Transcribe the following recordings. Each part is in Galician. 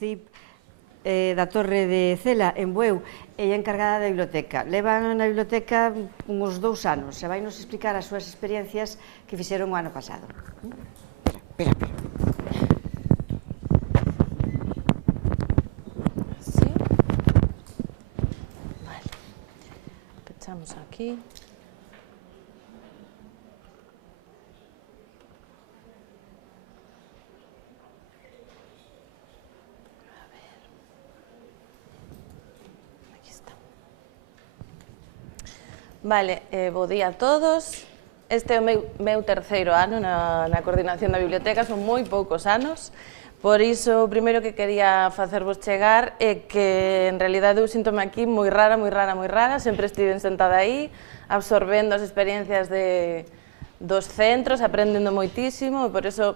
CIP da Torre de Cela, en Bueu, e é encargada da biblioteca. Levan na biblioteca uns 2 anos e vai nos explicar as súas experiencias que fixeron o ano pasado. Espera. Así. Vale. Pechamos aquí. Vale, bo día a todos. Este é o meu terceiro ano na coordinación da biblioteca, son moi poucos anos. Por iso, o primeiro que quería facervos chegar é que, en realidade, eu síntome aquí moi rara, sempre estiven sentada aí, absorbendo as experiencias dos centros, aprendendo moitísimo, e por iso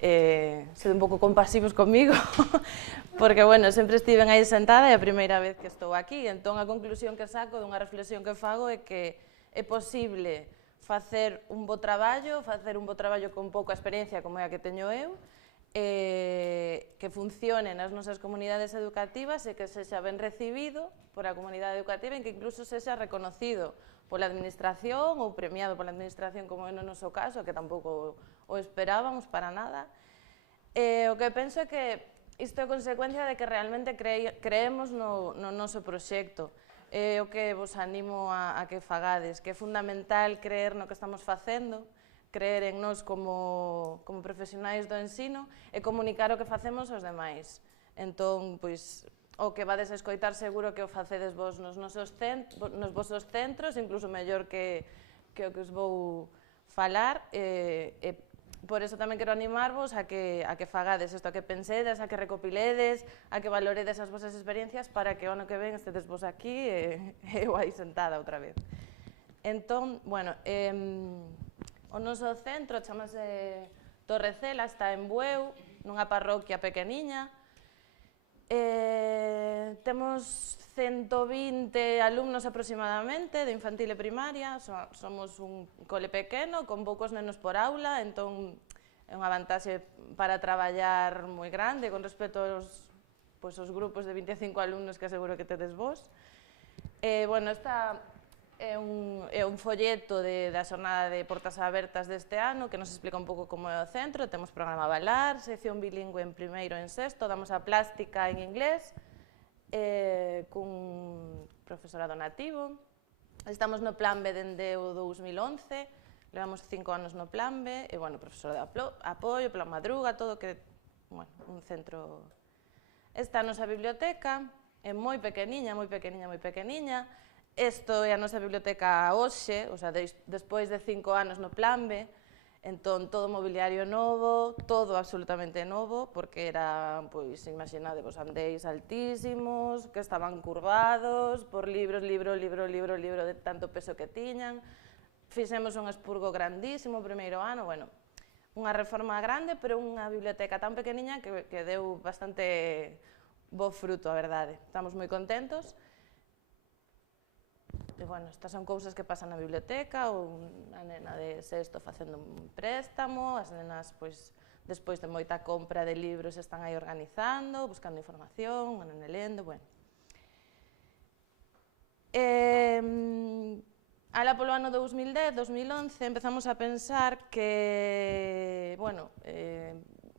sed un pouco compasivos comigo, porque, bueno, sempre estiven aí sentada e a primeira vez que estou aquí. Entón, a conclusión que saco dunha reflexión que fago é que é posible facer un bo traballo con pouca experiencia como é a que teño eu, que funcione nas nosas comunidades educativas e que sexa ben recibido por a comunidade educativa e que incluso sexa reconocido pola administración ou premiado pola administración, como é no noso caso, que tampouco o esperábamos para nada. O que penso é que isto é consecuencia de que realmente creemos no noso proxecto. É o que vos animo a que fagades, que é fundamental creer no que estamos facendo, creer en nós como profesionais do ensino e comunicar o que facemos aos demais. Entón, pois, o que vades a escoitar seguro que o facedes vos nos vosos centros, incluso mellor que o que os vou falar, por eso tamén quero animarvos a que fagades isto, a que pensedes, a que recopiledes, a que valoredes as vosas experiencias para que o ano que ven estedes vos aquí e eu aí sentada outra vez. Entón, bueno, o noso centro chamase Torre Cela, está en Bueu, nunha parroquia pequeniña. Temos 120 alumnos aproximadamente de infantil e primaria, somos un cole pequeno con poucos nenos por aula, entón é unha vantaxe para traballar moi grande con respecto aos grupos de 25 alumnos que seguro que tedes vos. Bueno, esta é un folleto da xornada de portas abertas deste ano que nos explica un pouco como é o centro. Temos programa Valar, sección bilingüe en primeiro e en sexto, damos a plástica en inglés cun profesorado nativo. Estamos no plan B dende o 2011, levamos 5 anos no plan B, e, bueno, profesor de apoio, plan Madruga, todo que, bueno, un centro. Esta é a nosa biblioteca, é moi pequeniña. Isto é a nosa biblioteca hoxe, o sea, despois de 5 anos no plan B, entón todo mobiliario novo, todo absolutamente novo, porque era, pois, imaginadevos, andéis altísimos, que estaban curvados, por libros de tanto peso que tiñan. Fixemos un expurgo grandísimo o primeiro ano, bueno, unha reforma grande, pero unha biblioteca tan pequeniña que deu bastante bo fruto, a verdade. Estamos moi contentos. E, bueno, estas son cousas que pasan na biblioteca, unha nena de sexto facendo un préstamo, as nenas, pois, despois de moita compra de libros, están aí organizando, buscando información, unha nena lendo, bueno. Ala polo ano 2010, 2011, empezamos a pensar que, bueno,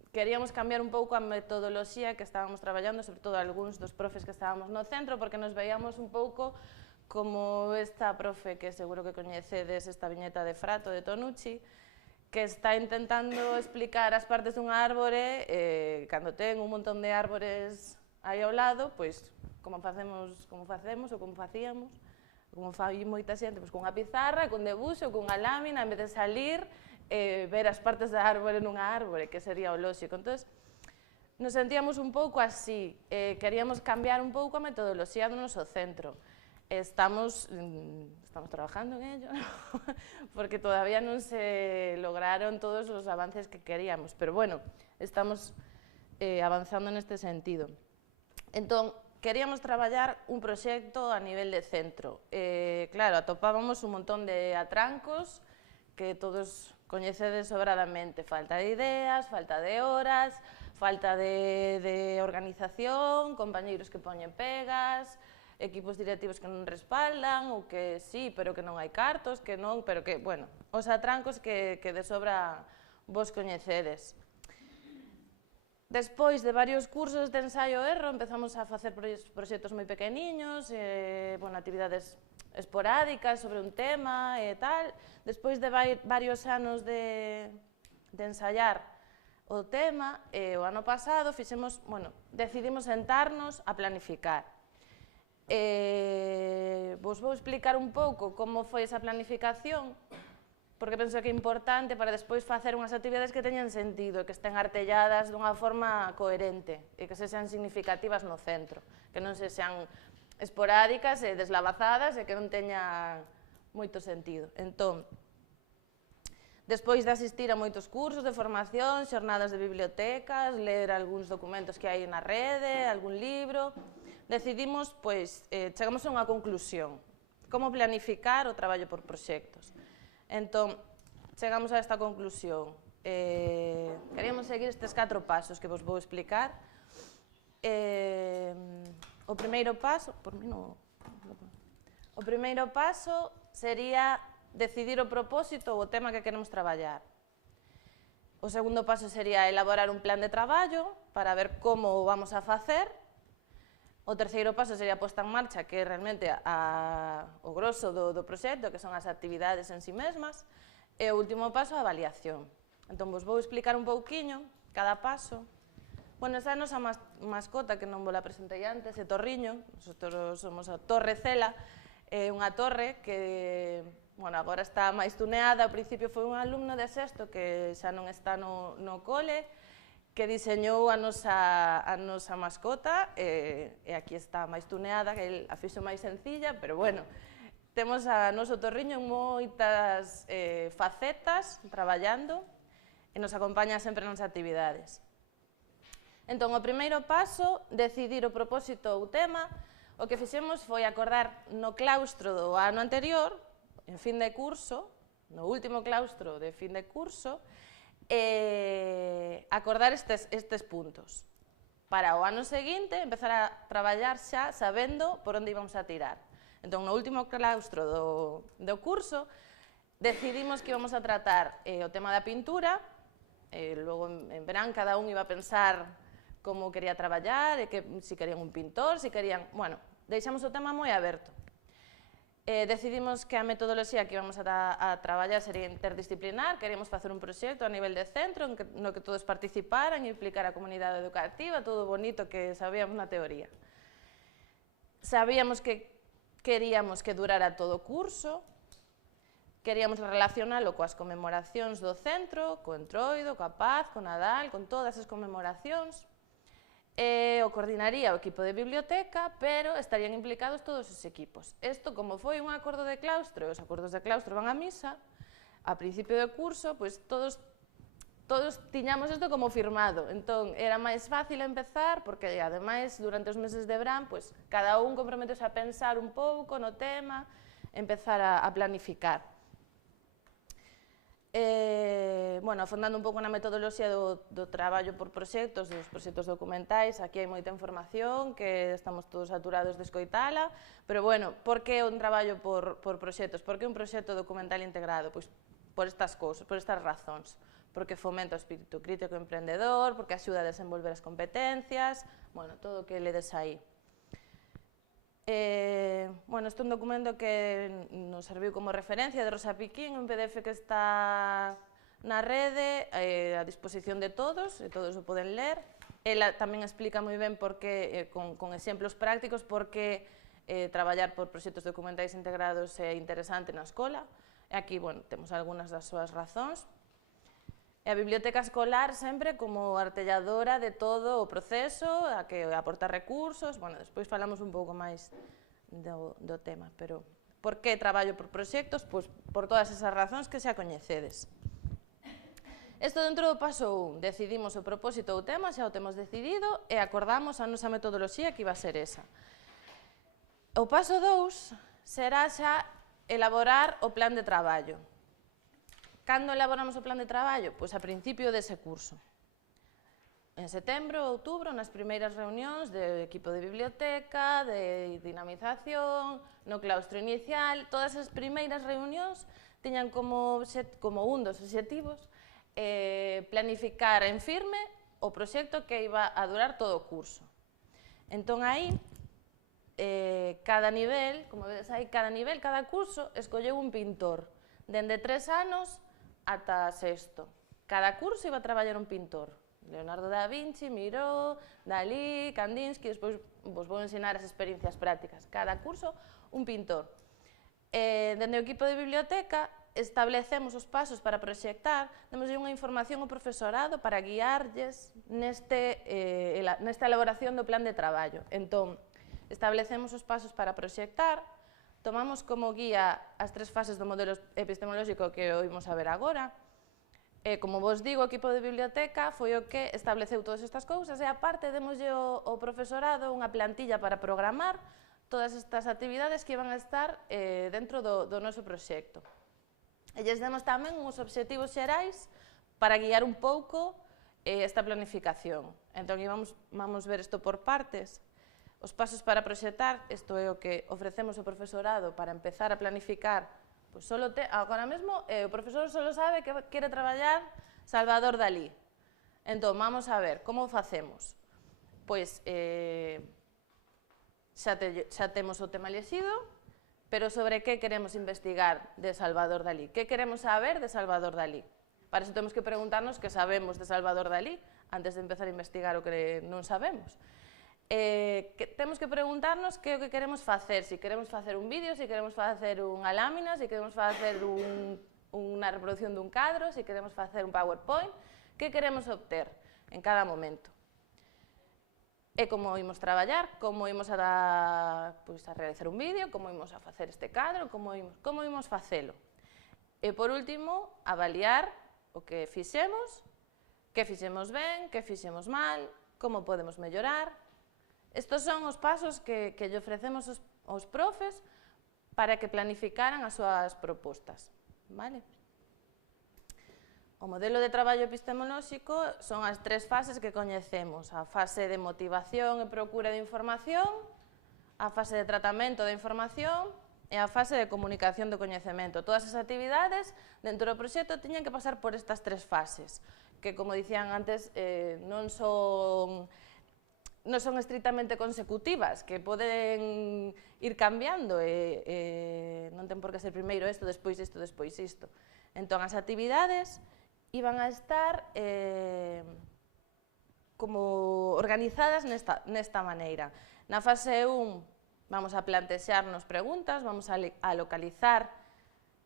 queríamos cambiar un pouco a metodoloxía que estábamos traballando, sobre todo algúns dos profes que estábamos no centro, porque nos veíamos un pouco como esta profe que seguro que coñecedes, esta viñeta de Frato, de Tonucci, que está intentando explicar as partes dunha árbore, cando ten un montón de árbores aí ao lado, pois, como facíamos, como fai moita xente, pois, cunha pizarra, cun debuxo, cunha lámina, en vez de salir, ver as partes da árbore nunha árbore, que sería o lóxico. Entón, nos sentíamos un pouco así, queríamos cambiar un pouco a metodoloxía do noso centro. Estamos trabajando en ello, porque todavía non se lograron todos os avances que queríamos, pero bueno, estamos avanzando neste sentido. Entón, queríamos traballar un proxecto a nivel de centro. Claro, atopábamos un montón de atrancos que todos coñecedes sobradamente, falta de ideas, falta de horas, falta de organización, organización, compañeiros que poñen pegas, equipos directivos que non respaldan, ou que sí, pero que non hai cartos, que non, pero que, bueno, os atrancos que de sobra vos coñecedes. Despois de varios cursos de ensaio e erro, empezamos a facer proxectos moi pequeniños, actividades esporádicas sobre un tema e tal. Despois de varios anos de ensaiar o tema, o ano pasado decidimos sentarnos a planificar. Vos vou explicar un pouco como foi esa planificación, porque penso que é importante para despois facer unhas actividades que teñan sentido, que estén artelladas dunha forma coherente e que se sean significativas no centro, que non se sean esporádicas e deslavazadas e que non teñan moito sentido. Entón, despois de asistir a moitos cursos de formación, xornadas de bibliotecas, ler algúns documentos que hai na rede, algún libro, decidimos, chegamos a unha conclusión, como planificar o traballo por proxectos. Entón, chegamos a esta conclusión. Queríamos seguir estes 4 pasos que vos vou explicar. O primeiro paso sería decidir o propósito ou o tema que queremos traballar. O segundo paso sería elaborar un plan de traballo para ver como o vamos a facer. O terceiro paso sería a posta en marcha, que é realmente o grosso do proxecto, que son as actividades en si mesmas. E o último paso, a avaliación. Entón, vos vou explicar un pouquiño cada paso. Esa é a nosa mascota, que non vos la presentei antes, é Torriño. Nosotros somos a Torre Cela, é unha torre que agora está máis tuneada. Ao principio foi un alumno de sexto que xa non está no cole, que diseñou a nosa mascota, e aquí está máis tuneada, que el a fixo máis sencilla, pero bueno, temos a noso Torriño en moitas facetas traballando e nos acompaña sempre nas actividades. Entón, o primeiro paso, decidir o propósito ou tema, o que fixemos foi acordar no claustro do ano anterior, en fin de curso, no último claustro de fin de curso, acordar estes puntos. Para o ano seguinte, empezar a traballar xa sabendo por onde íbamos a tirar. Entón, no último claustro do curso, decidimos que íbamos a tratar o tema da pintura, logo en verán cada un iba a pensar como quería traballar, e que si querían un pintor, si querían... Bueno, deixamos o tema moi aberto. Decidimos que a metodoloxía que íbamos a traballar sería interdisciplinar, queríamos facer un proxecto a nivel de centro no que todos participaran e implicar a comunidade educativa, todo bonito que sabíamos na teoría. Sabíamos que queríamos que durara todo o curso, queríamos relacionalo coas conmemoracións do centro, co Entroido, coa Paz, co Nadal, con todas as conmemoracións. O coordinaría o equipo de biblioteca, pero estarían implicados todos os equipos. Isto, como foi un acordo de claustro, os acordos de claustro van a misa, a principio do curso, todos tiñamos isto como firmado. Entón, era máis fácil empezar, porque, ademais, durante os meses de verán, cada un comprometese a pensar un pouco no tema, empezar a planificar. Afondando un pouco na metodoloxía do traballo por proxectos, dos proxectos documentais, aquí hai moita información que estamos todos saturados de escoitala, pero, por que un traballo por proxectos? Por que un proxecto documental integrado? Pois por estas cousas, por estas razóns, porque fomenta o espírito crítico e emprendedor, porque axuda a desenvolver as competencias, todo o que ledes aí. Este é un documento que nos serviu como referencia de Rosa Piquín, un PDF que está na rede, a disposición de todos, e todos o poden ler. Ela tamén explica moi ben con exemplos prácticos por que traballar por proxectos documentais integrados é interesante na escola. E aquí, temos algunhas das súas razóns. E a biblioteca escolar sempre como artelladora de todo o proceso, a que aporta recursos, despois falamos un pouco máis do tema, pero por que traballo por proxectos? Pois por todas esas razóns que xa coñecedes. Isto dentro do paso 1, decidimos o propósito ou tema, xa o temos decidido, e acordamos a nosa metodoloxía que iba a ser esa. O paso 2 será xa elaborar o plan de traballo. Cando elaboramos o plan de traballo? Pois a principio dese curso. en setembro, outubro, nas primeiras reunións de equipo de biblioteca, de dinamización, no claustro inicial, todas as primeiras reunións tiñan como un dos obxectivos planificar en firme o proxecto que iba a durar todo o curso. Entón aí, cada nivel, como vedes aí, cada curso escolleu un pintor, dende 3 anos ata sexto. Cada curso iba a traballar un pintor. Leonardo da Vinci, Miró, Dalí, Kandinsky, despois vos vou ensinar as experiencias prácticas. Cada curso, un pintor. Dende o equipo de biblioteca, establecemos os pasos para proxectar, demoslle unha información ao profesorado para guiarlles nesta elaboración do plan de traballo. Entón, establecemos os pasos para proxectar, tomamos como guía as 3 fases do modelo epistemolóxico que oímos a ver agora. Como vos digo, o equipo de biblioteca foi o que estableceu todas estas cousas e, aparte, demoslle ao profesorado unha plantilla para programar todas estas actividades que iban a estar dentro do noso proxecto. E lles demos tamén uns obxectivos xerais para guiar un pouco esta planificación. Entón, vamos ver isto por partes. Os pasos para proxectar, isto é o que ofrecemos ao profesorado para empezar a planificar. Agora mesmo, o profesor só sabe que quere traballar Salvador Dalí. Entón, vamos a ver como facemos. Pois, xa temos o tema lexido, pero sobre que queremos investigar de Salvador Dalí? Que queremos saber de Salvador Dalí? Para iso temos que preguntarnos que sabemos de Salvador Dalí antes de empezar a investigar o que non sabemos. Temos que preguntarnos que é o que queremos facer, se queremos facer un vídeo, se queremos facer unha lámina, se queremos facer unha reproducción dun cadro, se queremos facer un PowerPoint, que queremos obter en cada momento. E como imos traballar, como imos a realizar un vídeo, como imos a facer este cadro, como imos facelo. E, por último, avaliar o que fixemos ben, que fixemos mal, como podemos mellorar. Estos son os pasos que lle ofrecemos aos profes para que planificaran as súas propostas. O modelo de traballo epistemolóxico son as 3 fases que coñecemos: a fase de motivación e procura de información, a fase de tratamento da información e a fase de comunicación do coñecemento. Todas as actividades dentro do proxecto tiñan que pasar por estas 3 fases, que, como dicían antes, non son estritamente consecutivas, que poden ir cambiando e non ten por que ser primeiro isto, despois isto, despois isto. Entón, as actividades iban a estar como organizadas nesta maneira. Na fase 1 vamos a plantexarnos preguntas, vamos a localizar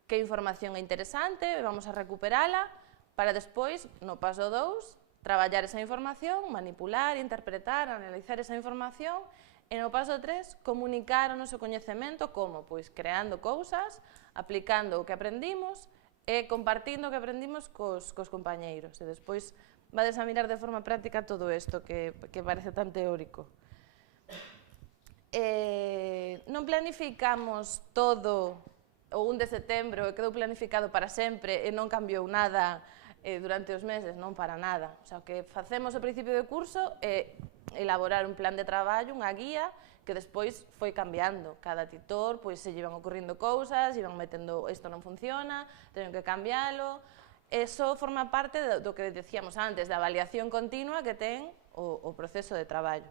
que información é interesante, vamos a recuperala para despois, no paso 2, traballar esa información, manipular, interpretar, analizar esa información e no paso 3, comunicar o noso coñecemento como? Pois creando cousas, aplicando o que aprendimos e compartindo o que aprendimos cos compañeiros. E despois vades a mirar de forma práctica todo isto que parece tan teórico. Non planificamos todo o 1 de setembro e quedou planificado para sempre e non cambiou nada durante os meses, non para nada. O que facemos ao principio do curso é elaborar un plan de traballo, unha guía, que despois foi cambiando. Cada titor se lle iban ocorrendo cousas, iban metendo isto non funciona, teñen que cambialo. Eso forma parte do que decíamos antes, da avaliación continua que ten o proceso de traballo.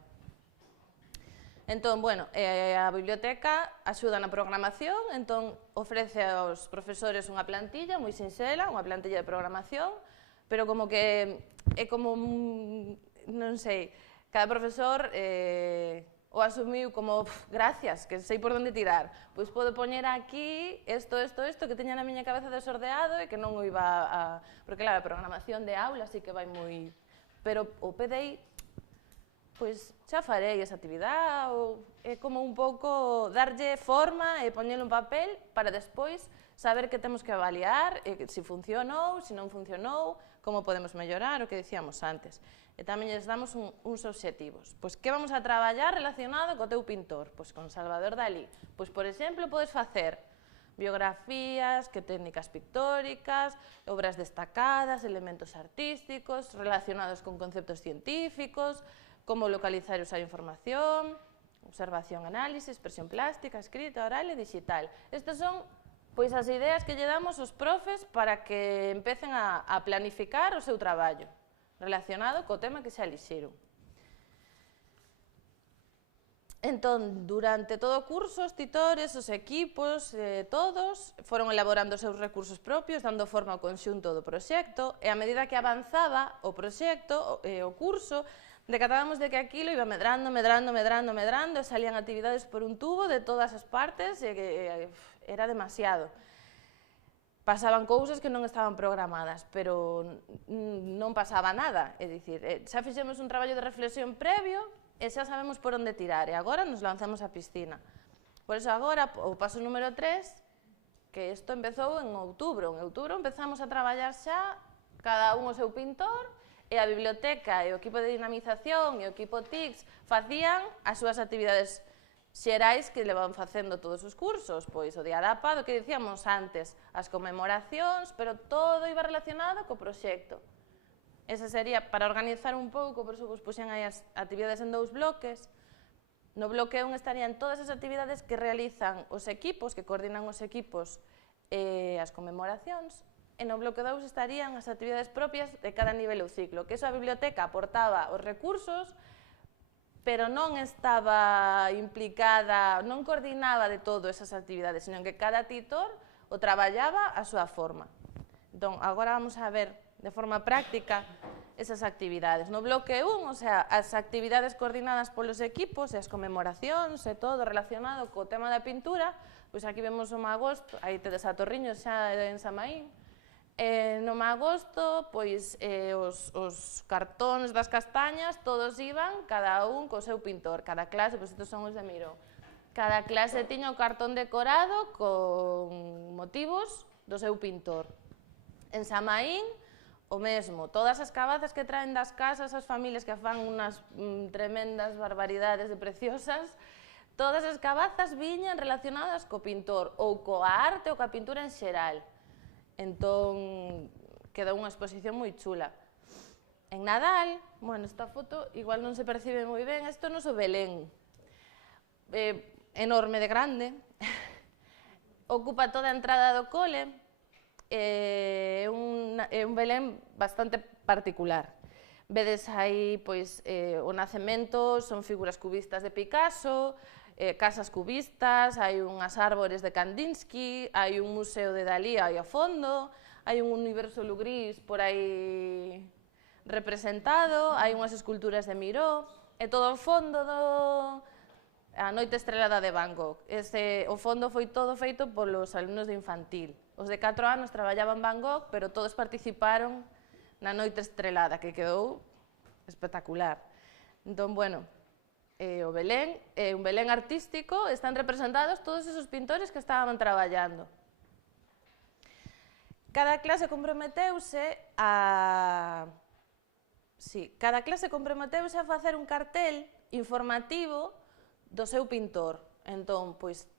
Entón, a biblioteca axuda na programación, entón ofrece aos profesores unha plantilla moi sinxela, unha plantilla de programación, pero como que é como, non sei, cada profesor o asumiu como, gracias, que sei por onde tirar, pois podo poñer aquí isto que teña na miña cabeza desordeado e que non o iba a... Porque, claro, a programación de aula sí que vai moi... Pero o PDI, pois xa farei esa actividade, é como un pouco darlle forma e poñelo en papel para despois saber que temos que avaliar, se funcionou, se non funcionou, como podemos mellorar, o que dicíamos antes. E tamén lles damos uns obxectivos. Pois que vamos a traballar relacionado co teu pintor? Pois con Salvador Dalí. Pois, por exemplo, podes facer biografías, que técnicas pictóricas, obras destacadas, elementos artísticos relacionados con conceptos científicos, como localizar e usar información, observación, análisis, expresión plástica, escrita, oral e digital. Estas son pois as ideas que lle damos aos profes para que empecen a planificar o seu traballo relacionado co tema que xa elixiron. Entón, durante todo o curso, os titores, os equipos, todos, foron elaborando os seus recursos propios, dando forma ao conxunto do proxecto, e a medida que avanzaba o proxecto, o curso, decatábamos de que aquilo iba medrando, e salían actividades por un tubo de todas as partes, e que era demasiado. Pasaban cousas que non estaban programadas, pero non pasaba nada, é dicir, xa fixemos un traballo de reflexión previo, e xa sabemos por onde tirar, e agora nos lanzamos á piscina. Por iso agora, o paso número 3, que isto empezou en outubro. En outubro empezamos a traballar xa, cada un o seu pintor, e a biblioteca e o equipo de dinamización e o equipo TICS facían as súas actividades xerais que levan facendo todos os cursos, pois o día da paz, o que dicíamos antes, as conmemoracións, pero todo iba relacionado co proxecto. Esa sería, para organizar un pouco, por iso vos puxen aí as actividades en 2 bloques. No bloque 1 estarían todas as actividades que realizan os equipos, que coordinan os equipos e as conmemoracións, e no bloque 2 estarían as actividades propias de cada nivel ou ciclo, que iso a biblioteca aportaba os recursos, pero non estaba implicada, non coordinaba de todo esas actividades, sino que cada titor o traballaba a súa forma. Entón, agora vamos a ver de forma práctica esas actividades. No bloque 1, o sea, as actividades coordinadas polos equipos e as conmemoracións e todo relacionado co tema da pintura, pois aquí vemos o Magosto, aí tedes a Torriños xa en Samaín. No Magosto, pois os cartóns das castañas, todos iban, cada un co seu pintor, cada clase, pois estes son os de Miró. Cada clase tiña o cartón decorado con motivos do seu pintor. En Samaín, o mesmo, todas as cabazas que traen das casas as familias que fan unhas tremendas barbaridades de preciosas, todas as cabazas viñan relacionadas co pintor, ou coa arte ou coa pintura en xeral. Entón, quedou unha exposición moi chula. En Nadal, bueno, esta foto igual non se percibe moi ben, isto non é o Belén, enorme de grande, ocupa toda a entrada do cole, é un Belén bastante particular. Vedes aí o nacemento, son figuras cubistas de Picasso, casas cubistas, hai unhas árbores de Kandinsky, hai un museo de Dalí aí ao fondo, hai un universo Lugris por aí representado, hai unhas esculturas de Miró, e todo o fondo a Noite Estrelada de Van Gogh. O fondo foi todo feito polos alumnos de infantil. Os de 4 anos traballaban Van Gogh, pero todos participaron na Noite Estrelada, que quedou espectacular. Entón, bueno, o Belén é un Belén artístico, están representados todos esos pintores que estaban traballando. Cada clase comprometeuse a facer un cartel informativo do seu pintor. Entón, pois,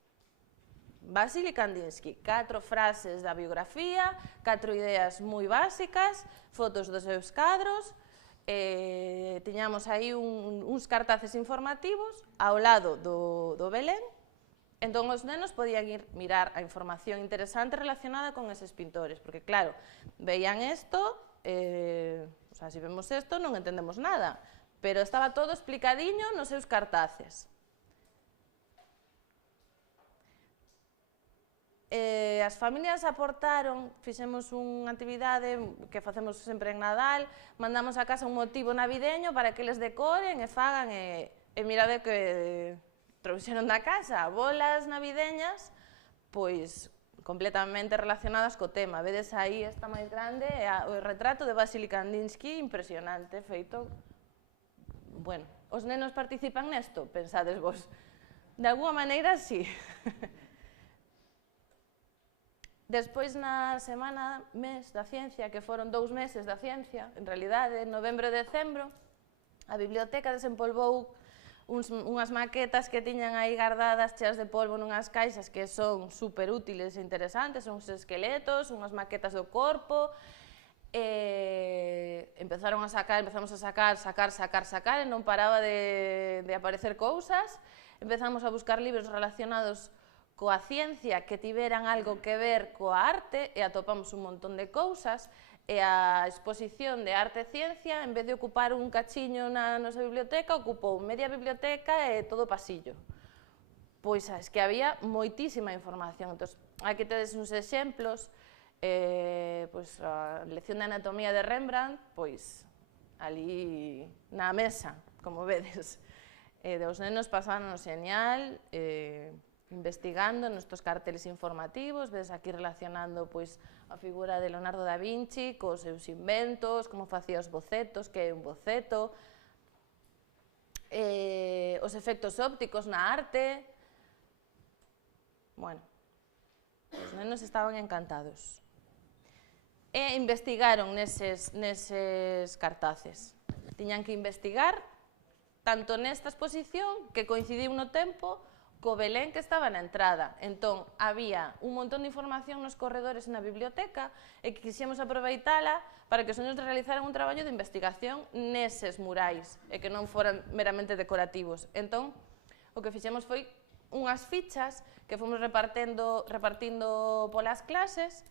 Vasily Kandinsky, 4 frases da biografía, 4 ideas moi básicas, fotos dos seus cadros, tiñamos aí uns cartaces informativos ao lado do Belén, entón os nenos podían ir mirar a información interesante relacionada con eses pintores, porque claro, veían isto, o sea, se vemos isto non entendemos nada, pero estaba todo explicadiño nos seus cartaces. As familias aportaron, fixemos unha actividade que facemos sempre en Nadal, mandamos a casa un motivo navideño para que eles decoren e fagan, e mirade que trouxeron da casa, bolas navideñas, pois completamente relacionadas co tema. Vedes aí esta máis grande, o retrato de Vasily Kandinsky, impresionante, feito. Bueno, os nenos participan nesto, pensades vos. De alguma maneira, sí. Despois, na semana, mes da ciencia, que foron 2 meses da ciencia, en realidade, en novembro e decembro, a biblioteca desempolvou unhas maquetas que tiñan aí guardadas cheas de polvo nunhas caixas que son super útiles e interesantes, son uns esqueletos, unhas maquetas do corpo, empezamos a sacar, e non paraba de aparecer cousas, empezamos a buscar libros relacionados coa ciencia que tiveran algo que ver coa arte e atopamos un montón de cousas, e a exposición de arte e ciencia, en vez de ocupar un cachiño na nosa biblioteca, ocupou media biblioteca e todo o pasillo. Pois é que había moitísima información. Entón, aquí tedes uns exemplos, pois a lección de anatomía de Rembrandt, pois ali na mesa, como vedes. Os nenos pasaron genial, investigando nestos carteles informativos, vedes aquí relacionando pois, a figura de Leonardo da Vinci cos seus inventos, como facía os bocetos, que é un boceto, os efectos ópticos na arte. Bueno, os nenos estaban encantados. E investigaron neses cartaces. Tiñan que investigar tanto nesta exposición, que coincidiu no tempo, co Belén que estaba na entrada. Entón, había un montón de información nos corredores na biblioteca e que quixemos aproveitala para que os nenos realizaran un traballo de investigación neses murais e que non foran meramente decorativos. Entón, o que fixemos foi unhas fichas que fomos repartindo polas clases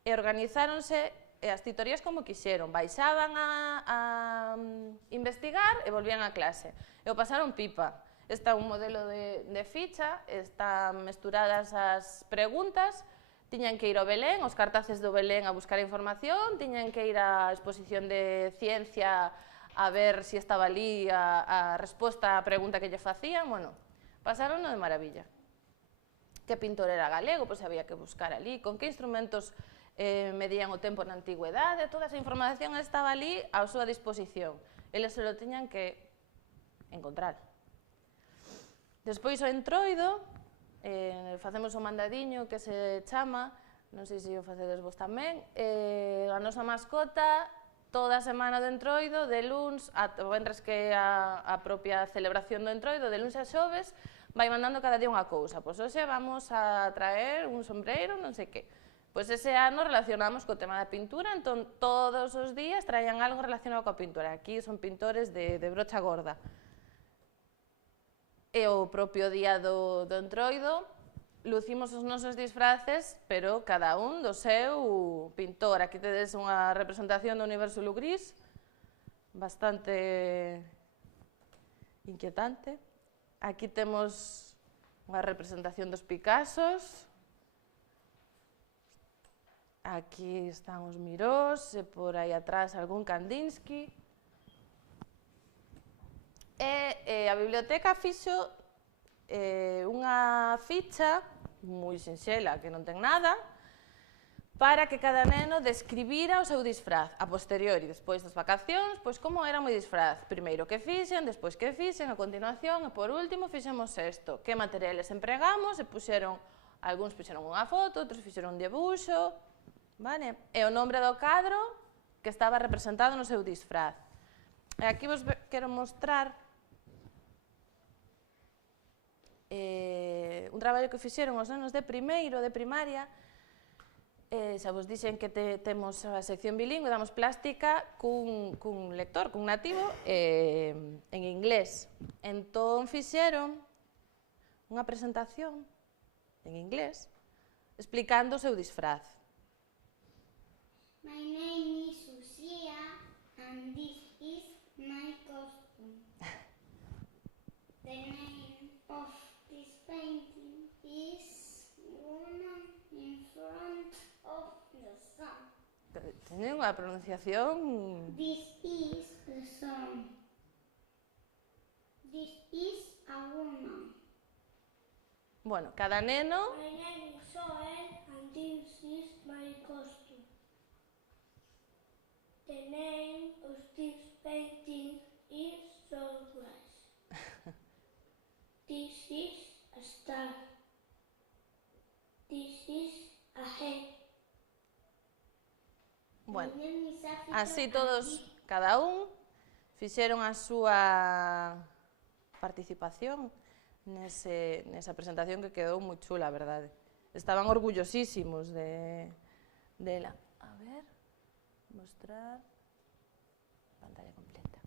e organizáronse as titorías como quixeron. Baixaban a investigar e volvían a clase. E o pasaron pipa. Está un modelo de ficha, están mesturadas as preguntas, tiñan que ir ao Belén, os cartaces do Belén a buscar información, tiñan que ir á exposición de ciencia a ver se estaba ali a resposta á pregunta que lle facían. Bueno, pasaron de maravilla. Que pintor era galego, pois había que buscar ali, con que instrumentos medían o tempo na antigüedade, toda esa información estaba ali á súa disposición. Eles se lo tiñan que encontrar. Despois o entroido, facemos o mandadiño que se chama, non sei se o facedes vos tamén, a nosa mascota toda a semana do entroido, de luns, mentres que a propia celebración do entroido, de luns a xoves, vai mandando cada día unha cousa. Pois hoxe vamos a traer un sombreiro, non sei que. Pois ese ano relacionamos co tema da pintura, entón todos os días traían algo relacionado coa pintura. Aquí son pintores de brocha gorda. E o propio día do entroido, lucimos os nosos disfraces, pero cada un do seu pintor. Aquí tedes unha representación do universo Lugris, bastante inquietante. Aquí temos unha representación dos Picassos. Aquí están os Mirós, e por aí atrás algún Kandinsky. E a biblioteca fixo unha ficha moi sinxela, que non ten nada, para que cada neno describira o seu disfraz a posteriori, despois das vacacións, pois como era o meu disfraz. Primeiro que fixen, despois que fixen, a continuación, e por último fixemos isto. Que materiales empregamos, e algúns puxeron unha foto, outros fixeron un dibuixo, e o nombre do cadro que estaba representado no seu disfraz. E aquí vos quero mostrar un traballo que fixeron os nenos de primeiro, de primaria. Xa vos dixen que temos a sección bilingüe, damos plástica cun lector, cun nativo, en inglés. Entón fixeron unha presentación en inglés explicando o seu disfraz. My name is Lucia and this is my costume. The name of this painting is Woman in Front of the Sun. Teñen unha pronunciación... This is the sun. This is a woman. Bueno, cada neno... My name is Joel and this is my costume. The name of this painting is Sunrise. This is a star. This is a head. Bueno, así todos, cada un, fixeron a súa participación nesa presentación que quedou moi chula, a verdade. Estaban orgullosísimos dela. A ver, mostrar pantalla completa.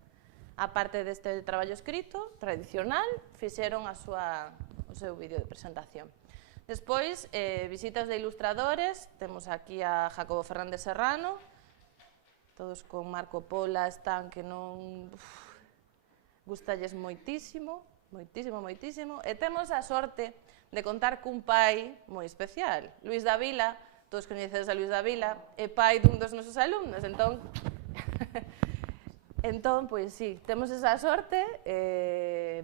A parte deste traballo escrito, tradicional, fixeron o seu vídeo de presentación. Despois, visitas de ilustradores, temos aquí a Jacobo Fernández Serrano, todos con Marco Pola, están que non... gustalles moitísimo, moitísimo, moitísimo, e temos a sorte de contar cun pai moi especial. Luís Davila, todos coñecedes a Luís Davila, é pai dun dos nosos alumnos, entón, pois sí, temos esa sorte,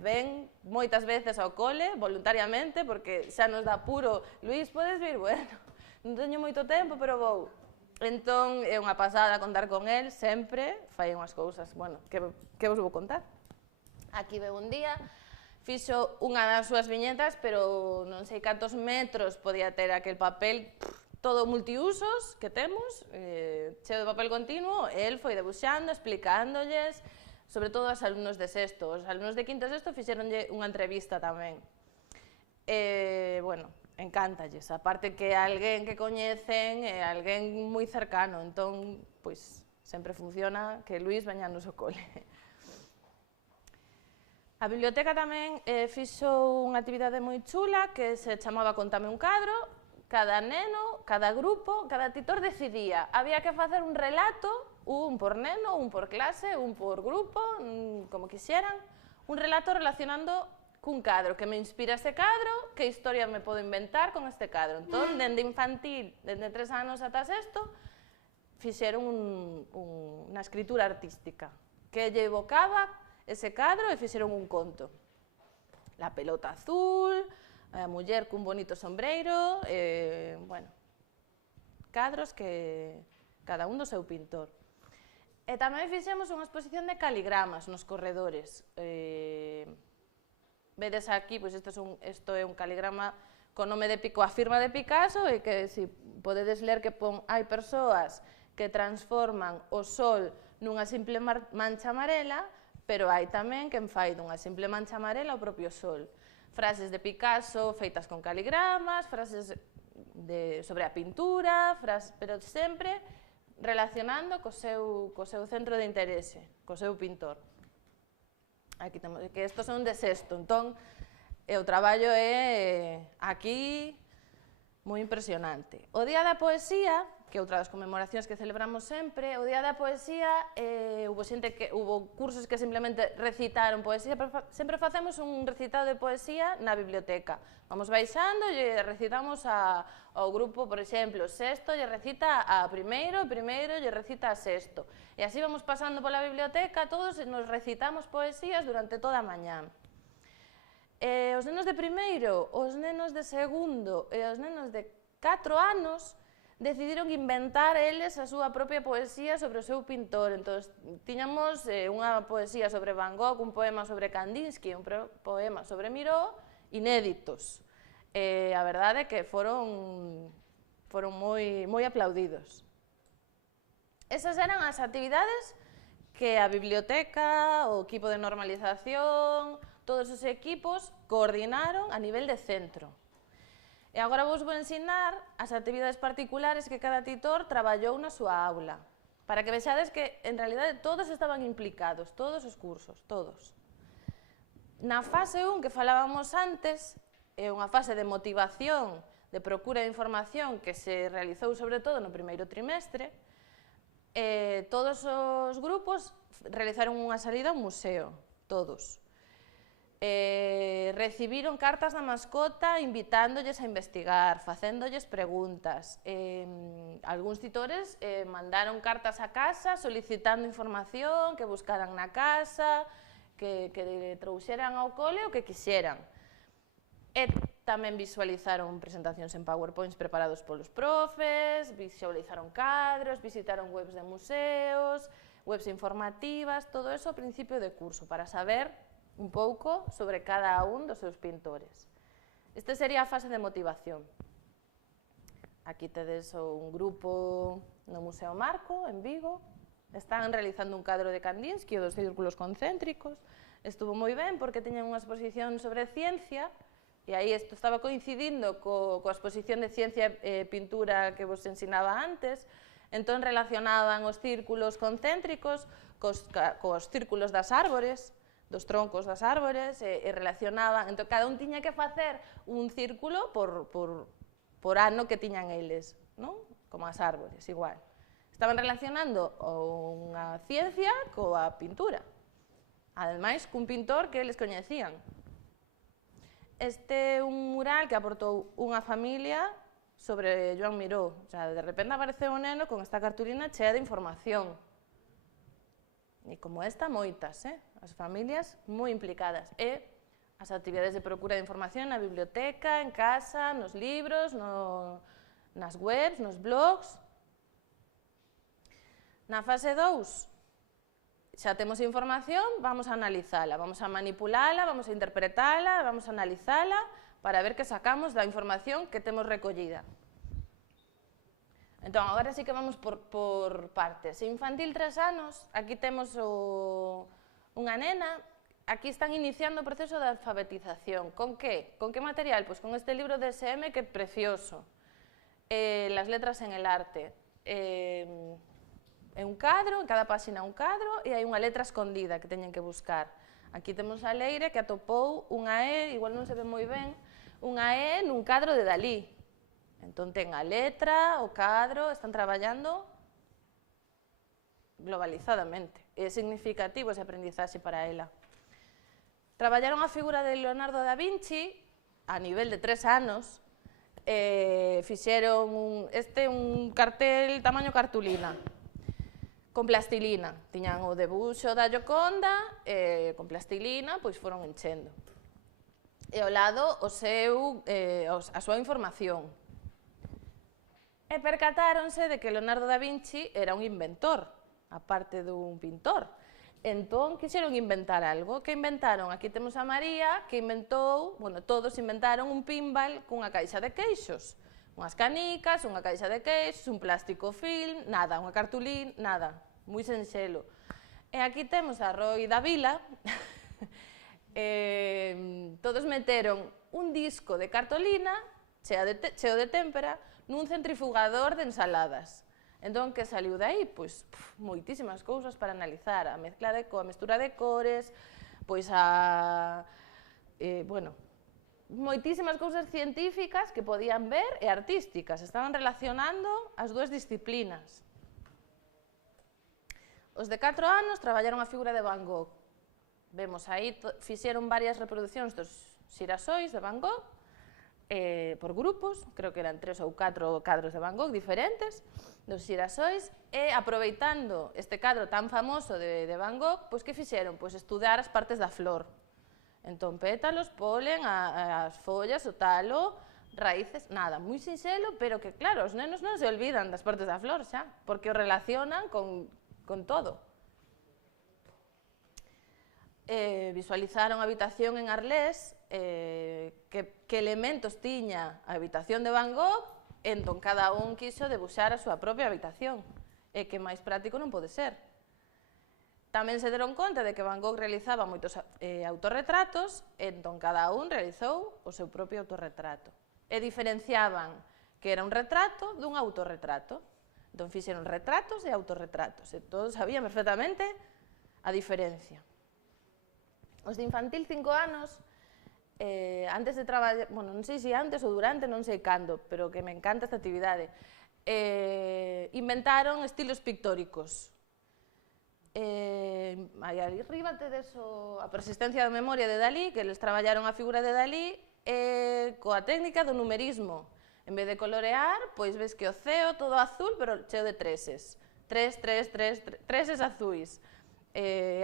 ven moitas veces ao cole, voluntariamente, porque xa nos dá apuro, Luís, podes vir? Bueno, non teño moito tempo, pero vou. Entón, é unha pasada contar con él, sempre, fai unhas cousas, bueno, que vos vou contar. Aquí veu un día, fixo unha das súas viñetas, pero non sei cantos metros podía ter aquel papel, todo multiusos que temos, cheo de papel continuo, el foi debuxando, explicándolles, sobre todo aos alumnos de sexto. Os alumnos de quinto e sexto fixeronlle unha entrevista tamén. Bueno, encántalles, aparte que alguén que coñecen é alguén moi cercano, entón, pois, sempre funciona que Luís veña no seu cole. A biblioteca tamén fixo unha actividade moi chula que se chamaba Contame un cadro. Cada neno, cada grupo, cada titor decidía. Había que facer un relato, un por neno, un por clase, un por grupo, como quixeran, un relato relacionando cun cadro, que me inspira este cadro, que historia me podo inventar con este cadro. Entón, dende infantil, dende 3 anos ata sexto, fixeron unha escritura artística que lle evocaba ese cadro e fixeron un conto. La pelota azul, a muller cun bonito sombreiro, bueno, cadros que cada un do seu pintor. E tamén fixemos unha exposición de caligramas nos corredores. Vedes aquí, pois isto é un caligrama con nome de Pico, a firma de Picasso, e que si podedes ler que pon hai persoas que transforman o sol nunha simple mancha amarela, pero hai tamén quen fai dunha simple mancha amarela o propio sol. Frases de Picasso feitas con caligramas, frases sobre a pintura, pero sempre relacionando co seu centro de interese, co seu pintor. Aquí temos que estos son de sexto, entón o traballo é aquí moi impresionante. O Día da Poesía, que é outra das conmemoracións que celebramos sempre, o Día da Poesía, hubo cursos que simplemente recitaron poesía, pero sempre facemos un recitado de poesía na biblioteca. Vamos baixando e recitamos ao grupo, por exemplo, sexto lle recita a primeiro, primeiro lle recita a sexto. E así vamos pasando pola biblioteca, todos nos recitamos poesías durante toda a mañá. Os nenos de primeiro, os nenos de segundo e os nenos de 4 anos decidiron inventar eles a súa propia poesía sobre o seu pintor. Entón, tiñamos unha poesía sobre Van Gogh, un poema sobre Kandinsky, un poema sobre Miró, inéditos. A verdade é que foron moi aplaudidos. Esas eran as actividades que a biblioteca, o equipo de normalización, todos os equipos coordinaron a nivel de centro. E agora vos vou ensinar as actividades particulares que cada titor traballou na súa aula, para que vexades que, en realidade, todos estaban implicados, todos os cursos, todos. Na fase 1 que falábamos antes, é unha fase de motivación, de procura de información que se realizou sobre todo no primeiro trimestre, todos os grupos realizaron unha salida ao museo, todos. Recibiron cartas da mascota invitándolles a investigar, facéndolles preguntas. Algúns titores mandaron cartas a casa solicitando información, que buscaran na casa, que trouxeran ao cole o que quixeran. E tamén visualizaron presentacións en PowerPoints preparados polos profes, visualizaron cadros, visitaron webs de museos, webs informativas, todo eso ao principio de curso, para saber un pouco sobre cada un dos seus pintores. Este sería a fase de motivación. Aquí tedes un grupo no Museo Marco, en Vigo. Están realizando un cadro de Kandinsky, o dos círculos concéntricos. Estuvo moi ben porque tiñan unha exposición sobre ciencia, e aí isto estaba coincidindo coa exposición de ciencia e pintura que vos ensinaba antes, entón relacionaban os círculos concéntricos cos círculos das árbores, dos troncos das árbores, e relacionaban, entón cada un tiña que facer un círculo por ano que tiñan eles, non? Como as árbores, igual. Estaban relacionando unha ciencia coa pintura. Ademais, cun pintor que eles coñecían. Este é un mural que aportou unha familia sobre Joan Miró. O sea, de repente apareceu un neno con esta cartulina chea de información. E como esta, moitas, as familias moi implicadas. E as actividades de procura de información na biblioteca, en casa, nos libros, nas webs, nos blogs. Na fase 2, xa temos información, vamos a analizala, vamos a manipulala, vamos a interpretala, vamos a analizala para ver que sacamos da información que temos recollida. Entón, agora sí que vamos por partes. Infantil 3 anos, aquí temos unha nena, aquí están iniciando o proceso de alfabetización. Con que? Con que material? Pois con este libro de SM que é precioso. Las letras en el arte. É un cadro, en cada páxina un cadro, e hai unha letra escondida que teñen que buscar. Aquí temos a Leire que atopou unha E, igual non se ve moi ben, unha E nun cadro de Dalí. Entón ten a letra, o cadro, están traballando globalizadamente. É significativo ese aprendizaxe para ela. Traballaron a figura de Leonardo da Vinci a nivel de 3 anos, fixeron un cartel tamaño cartulina, con plastilina. Tiñan o debuxo da Gioconda, e con plastilina pois foron enchendo. E ao lado a súa información. E percatáronse de que Leonardo da Vinci era un inventor, aparte dun pintor. Entón, quixeron inventar algo. Que inventaron? Aquí temos a María, que inventou, bueno, todos inventaron un pinball cunha caixa de queixos. Unhas canicas, unha caixa de queixos, un plástico film, nada, unha cartulín, nada, moi senxelo. E aquí temos a Roi da Vila, todos meteron un disco de cartolina cheo de témpera nun centrifugador de ensaladas. Entón, que saliu dai? Pois, moitísimas cousas para analizar, a mestura de cores, pois bueno, moitísimas cousas científicas que podían ver e artísticas, estaban relacionando as dúas disciplinas. Os de 4 anos traballaron a figura de Van Gogh. Vemos aí, fixeron varias reproduccións dos xirasois de Van Gogh, por grupos, creo que eran 3 ou 4 cadros de Van Gogh diferentes, dos xirasois, e aproveitando este cadro tan famoso de Van Gogh, pois que fixeron? Pois estudar as partes da flor. Entón, pétalos, polen, as follas, o talo, raíces, nada, moi sinxelo, pero que, claro, os nenos non se olvidan das partes da flor xa, porque o relacionan con todo. Visualizaron a habitación en Arlés, que elementos tiña a habitación de Van Gogh, entón cada un quiso debuxar a súa propia habitación, e que máis práctico non pode ser. Tamén se deron conta de que Van Gogh realizaba moitos autorretratos, entón cada un realizou o seu propio autorretrato. E diferenciaban que era un retrato dun autorretrato. Entón fixeron retratos e autorretratos, e todos sabían perfectamente a diferencia. Os de infantil 5 anos, antes de traballar, bueno, non sei se antes ou durante, non sei cando, pero que me encanta esta actividade, inventaron estilos pictóricos. Aí arriba tedes a persistencia da memoria de Dalí, que eles traballaron a figura de Dalí coa técnica do numerismo. En vez de colorear, pois ves que o ceo todo azul, pero cheo de treses. Treses azuis.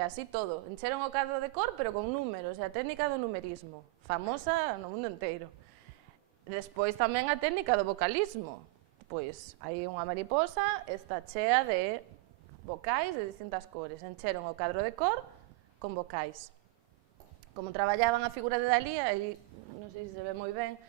Así todo. Encheron o cadro de cor, pero con números, a técnica do numerismo, famosa no mundo inteiro. Despois tamén a técnica do vocalismo. Pois hai unha mariposa, está chea de vocais de distintas cores. Encheron o cadro de cor con vocais. Como traballaban a figura de Dalí, aí non sei se se ve moi ben,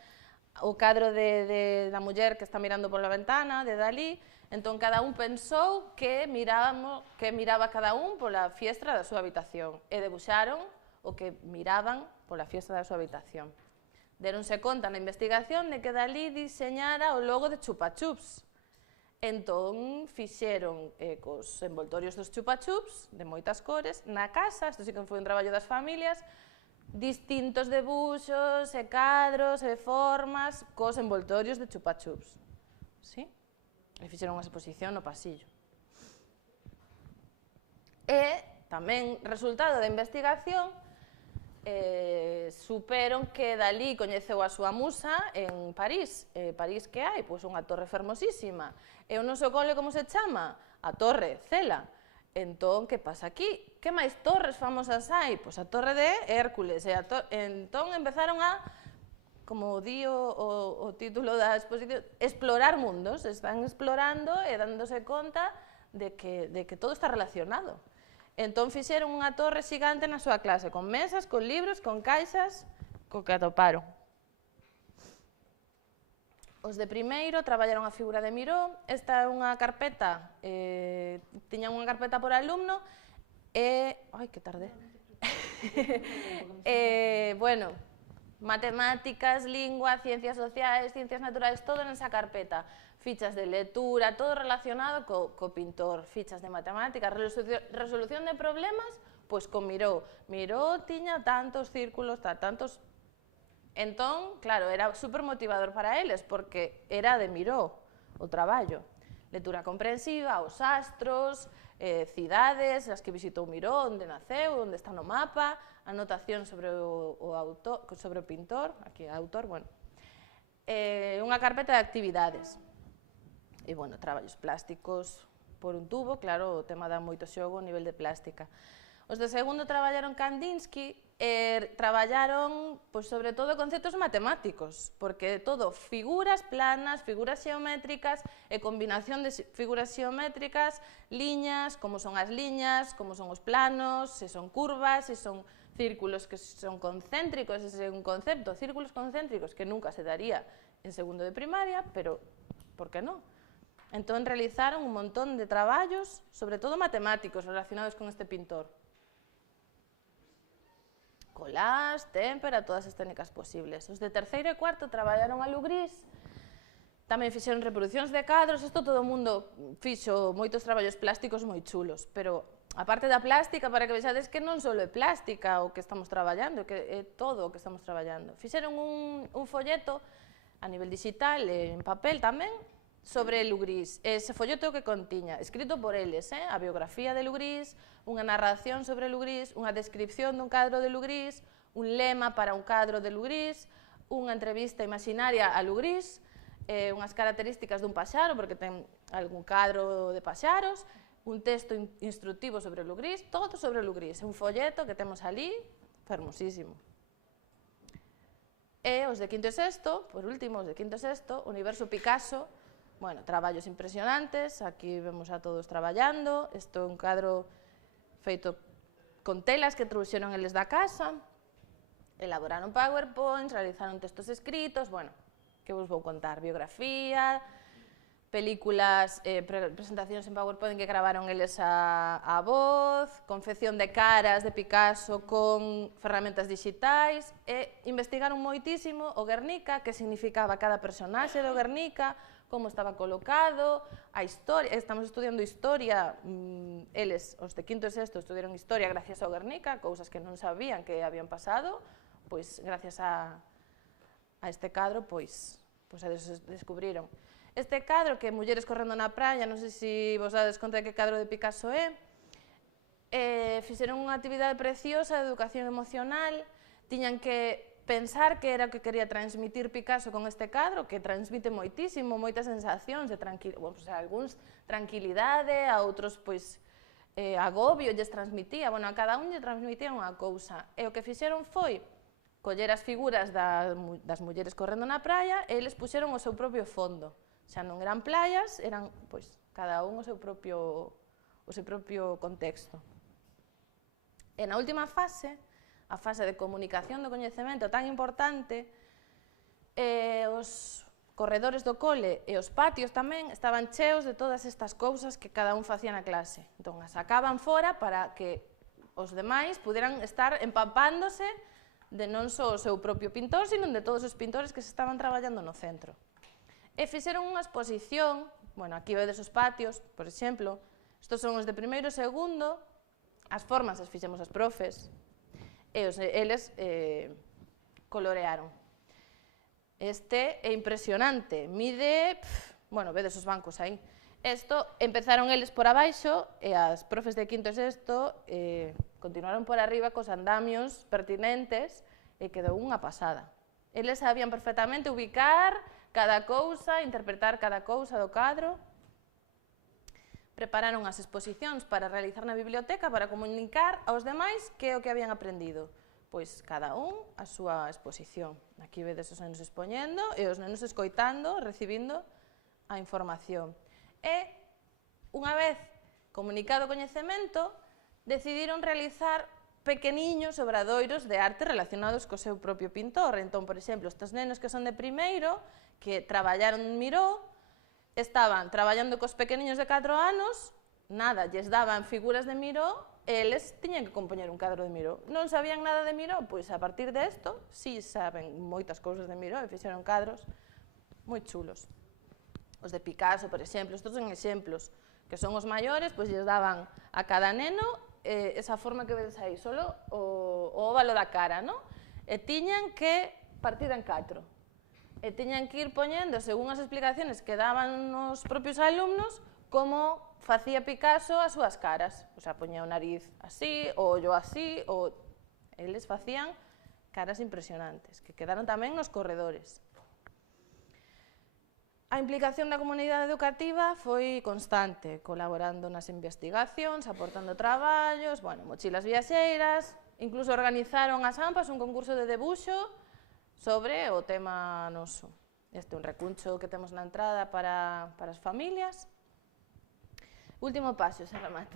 o cadro da muller que está mirando pola ventana, de Dalí, entón cada un pensou que miraba cada un pola fiestra da súa habitación e debuxaron o que miraban pola fiesta da súa habitación. Deronse conta na investigación de que Dalí diseñara o logo de Chupa Chups. Entón, fixeron cos envoltorios dos Chupa Chups, de moitas cores, na casa, isto sí que foi un traballo das familias, distintos debuxos e cadros e formas cos envoltorios de Chupa Chups. Sí? E fixeron unha exposición no pasillo. E, tamén, resultado da investigación, superon que Dalí coñeceu a súa musa en París. París que hai? Pois unha torre fermosísima. E o noso cole como se chama? A Torre Cela. Entón, que pasa aquí? Que máis torres famosas hai? Pois a Torre de Hércules. Entón empezaron a, como di o título da exposición, explorar mundos. Están explorando e dándose conta de que todo está relacionado. Entón fixeron unha torre xigante na súa clase, con mesas, con libros, con caixas, co que atoparon. Os de primeiro traballaron a figura de Miró. Esta é unha carpeta, tiñan unha carpeta por alumno, e... Ai, que tarde. Bueno, matemáticas, lingua, ciencias sociais, ciencias naturales, todo nesa carpeta. Fichas de lectura, todo relacionado co pintor, fichas de matemáticas, resolución de problemas, pois con Miró. Miró tiña tantos círculos, tantos... Entón, claro, era super motivador para eles, porque era de Miró o traballo. Lectura comprensiva, os astros, cidades, as que visitou Miró, onde naceu, onde está no mapa, anotación sobre o pintor, aquí o autor, bueno. Unha carpeta de actividades. E, bueno, traballos plásticos por un tubo, claro, o tema dá moito xogo a nivel de plástica. Os de segundo traballaron Kandinsky e traballaron, pois, sobre todo, conceptos matemáticos, porque todo, figuras planas, figuras xeométricas e combinación de figuras xeométricas, liñas, como son as liñas, como son os planos, se son curvas, se son círculos que son concéntricos, ese é un concepto, círculos concéntricos que nunca se daría en segundo de primaria, pero por que non? Entón, realizaron un montón de traballos, sobre todo matemáticos, relacionados con este pintor. Collage, témpera, todas as técnicas posibles. Os de terceiro e cuarto traballaron a Lugris, tamén fixeron reproduccións de cadros, isto todo o mundo fixo moitos traballos plásticos moi chulos, pero a parte da plástica, para que vexades que non só é plástica o que estamos traballando, que é todo o que estamos traballando. Fixeron un folleto a nivel digital, en papel tamén, sobre Lugris. Ese folleto que contiña, escrito por eles, a biografía de Lugris, unha narración sobre Lugris, unha descripción dun cadro de Lugris, un lema para un cadro de Lugris, unha entrevista imaginaria a Lugris, unhas características dun paxaro, porque ten algún cadro de paxaros, un texto instructivo sobre Lugris, todo sobre Lugris, un folleto que temos ali, fermosísimo. E os de quinto e sexto, por último, os de quinto e sexto, Universo Picasso, bueno, traballos impresionantes, aquí vemos a todos traballando, isto é un cadro feito con telas que trouxeron eles da casa, elaboraron PowerPoints, realizaron textos escritos, bueno, que vos vou contar, biografía, películas, presentacións en PowerPoint que gravaron eles a voz, confección de caras de Picasso con ferramentas digitais, e investigaron moitísimo o Guernica, que significaba cada personaxe do Guernica, como estaba colocado, a historia, estamos estudiando historia, eles, os de quinto e sexto, estudiaron historia gracias ao Guernica, cousas que non sabían que habían pasado, pois gracias a este cadro, pois descubriron. Este cadro, que é Mulleres correndo na praia, non sei se vos dades conta de que cadro de Picasso é, fixeron unha actividade preciosa de educación emocional, tiñan que pensar que era o que quería transmitir Picasso con este cadro, que transmite moitísimo, moitas sensacións de algúns tranquilidade, a outros agobio lles transmitía, bueno, a cada un lle transmitía unha cousa, e o que fixeron foi coller as figuras das mulleres correndo na praia e eles puxeron o seu propio fondo, xa non eran playas, eran, cada un o seu propio contexto. E na última fase, a fase de comunicación do coñecemento tan importante, os corredores do cole e os patios tamén estaban cheos de todas estas cousas que cada un facía na clase. Entón, as sacaban fora para que os demais puderan estar empapándose de non só o seu propio pintor, sino de todos os pintores que se estaban traballando no centro. E fixeron unha exposición, bueno, aquí vedes os patios, por exemplo, estos son os de primeiro e segundo, as formas as fixemos as profes, e eles colorearon. Este é impresionante, mide, bueno, vedes os bancos aí. Isto, empezaron eles por abaixo, e as profes de quinto e sexto continuaron por arriba cos andamios pertinentes, e quedou unha pasada. Eles sabían perfectamente ubicar cada cousa, interpretar cada cousa do cadro. Prepararon as exposicións para realizar na biblioteca para comunicar aos demais que é o que habían aprendido. Pois cada un a súa exposición. Aquí vedes os nenos expoñendo e os nenos escoitando, recibindo a información. E, unha vez comunicado o coñecemento, decidiron realizar pequeniños obradoiros de arte relacionados co seu propio pintor. Entón, por exemplo, estes nenos que son de primeiro, que traballaron en Miró, estaban traballando cos pequeniños de 4 anos, nada, lles daban figuras de Miró, e eles tiñan que compoñer un cadro de Miró. Non sabían nada de Miró, pois a partir desto, sí saben moitas cousas de Miró e fixeron cadros moi chulos. Os de Picasso, por exemplo, estos son exemplos, que son os maiores, pois lles daban a cada neno esa forma que vedes aí, solo o óvalo da cara, non? E tiñan que partir en 4. E tiñan que ir poñendo, según as explicaciones que daban os propios alumnos, como facía Picasso as súas caras. O sea, poñía o nariz así, o ollo así, ou eles facían caras impresionantes, que quedaron tamén nos corredores. A implicación da comunidade educativa foi constante, colaborando nas investigacións, aportando traballos, bueno, mochilas viaxeiras, incluso organizaron as AMPAs un concurso de debuxo sobre o tema noso. Este é un recuncho que temos na entrada para as familias. Último paso, se remato.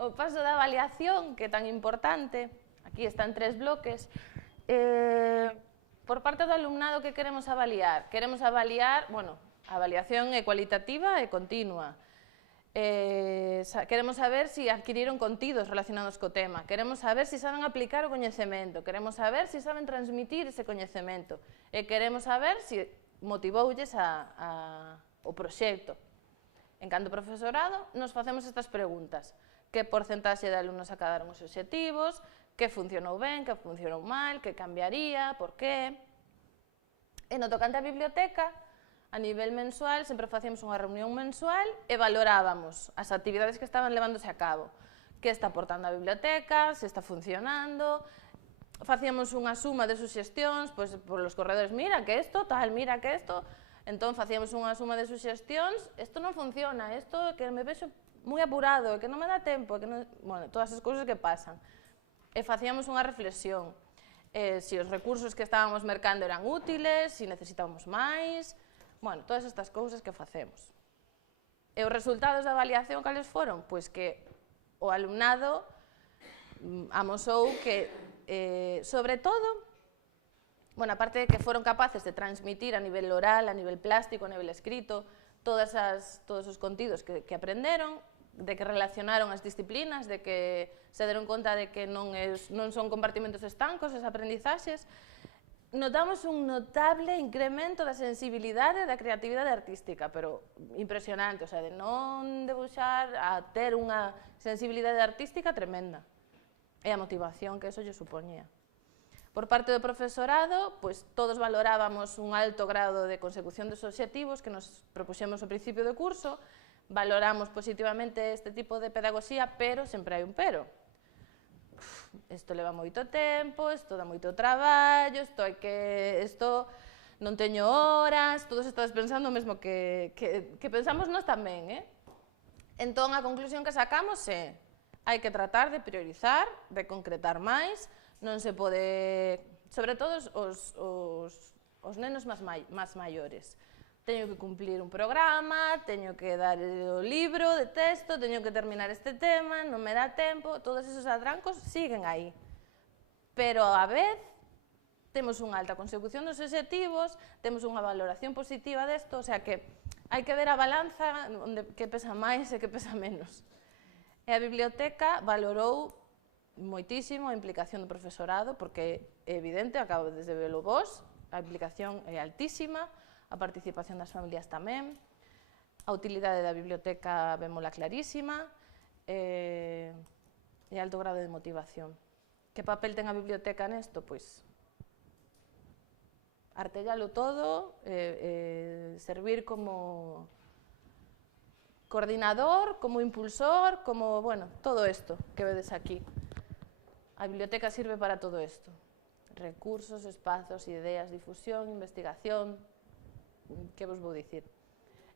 O paso da avaliación, que é tan importante, aquí están 3 bloques. Por parte do alumnado, que queremos avaliar? Queremos avaliar, bueno, a avaliación é cualitativa e continua. Queremos saber se adquiriron contidos relacionados co tema, queremos saber se saben aplicar o coñecemento, queremos saber se saben transmitir ese coñecemento, e queremos saber se motivoulles o proxecto. En canto profesorado, nos facemos estas preguntas. Que porcentaxe de alumnos acadaron os obxectivos, que funcionou ben, que funcionou mal, que cambiaría, por qué. E no tocante á biblioteca, a nivel mensual, sempre facíamos unha reunión mensual e valorábamos as actividades que estaban levándose a cabo. Que está aportando a biblioteca, se está funcionando. Facíamos unha suma de suxestións, pois, por los corredores, mira que isto, tal, mira que isto. Entón, facíamos unha suma de suxestións, isto non funciona, isto que me vexo moi apurado, que non me dá tempo, que non... Bueno, todas as cousas que pasan. E facíamos unha reflexión, se os recursos que estábamos mercando eran útiles, se necesitábamos máis, bueno, todas estas cousas que facemos. E os resultados da avaliación, cales foron? Pois que o alumnado amosou que, sobre todo, bueno, aparte de que foron capaces de transmitir a nivel oral, a nivel plástico, a nivel escrito, todos os contidos que aprenderon, de que relacionaron as disciplinas, de que se deron conta de que non son compartimentos estancos as aprendizaxes, notamos un notable incremento da sensibilidade e da creatividade artística, pero impresionante, o sea, de non debuxar a ter unha sensibilidade artística tremenda, e a motivación que eso lle supoñía. Por parte do profesorado, pois todos valorábamos un alto grado de consecución dos obxectivos que nos propuxemos ao principio do curso, valoramos positivamente este tipo de pedagogía, pero sempre hai un pero. Isto leva moito tempo, isto dá moito traballo, isto non teño horas, todos estades pensando o mesmo que pensamos nós tamén, Entón, a conclusión que sacamos é hai que tratar de priorizar, de concretar máis, non se pode, sobre todo os nenos máis maiores. Teño que cumplir un programa, teño que dar o libro de texto, teño que terminar este tema, non me dá tempo, todos esos atrancos siguen aí. Pero, a vez, temos unha alta consecución dos obxectivos, temos unha valoración positiva desto, o sea que hai que ver a balanza onde que pesa máis e que pesa menos. E a biblioteca valorou moitísimo a implicación do profesorado, porque é evidente, acabo de velo vos, a implicación é altísima, a participación das familias tamén, a utilidade da biblioteca vémola clarísima, e alto grado de motivación. Que papel ten a biblioteca nesto? Pois artellalo todo, servir como coordinador, como impulsor, como, bueno, todo isto que vedes aquí. A biblioteca sirve para todo isto. Recursos, espazos, ideas, difusión, investigación, que vos vou dicir?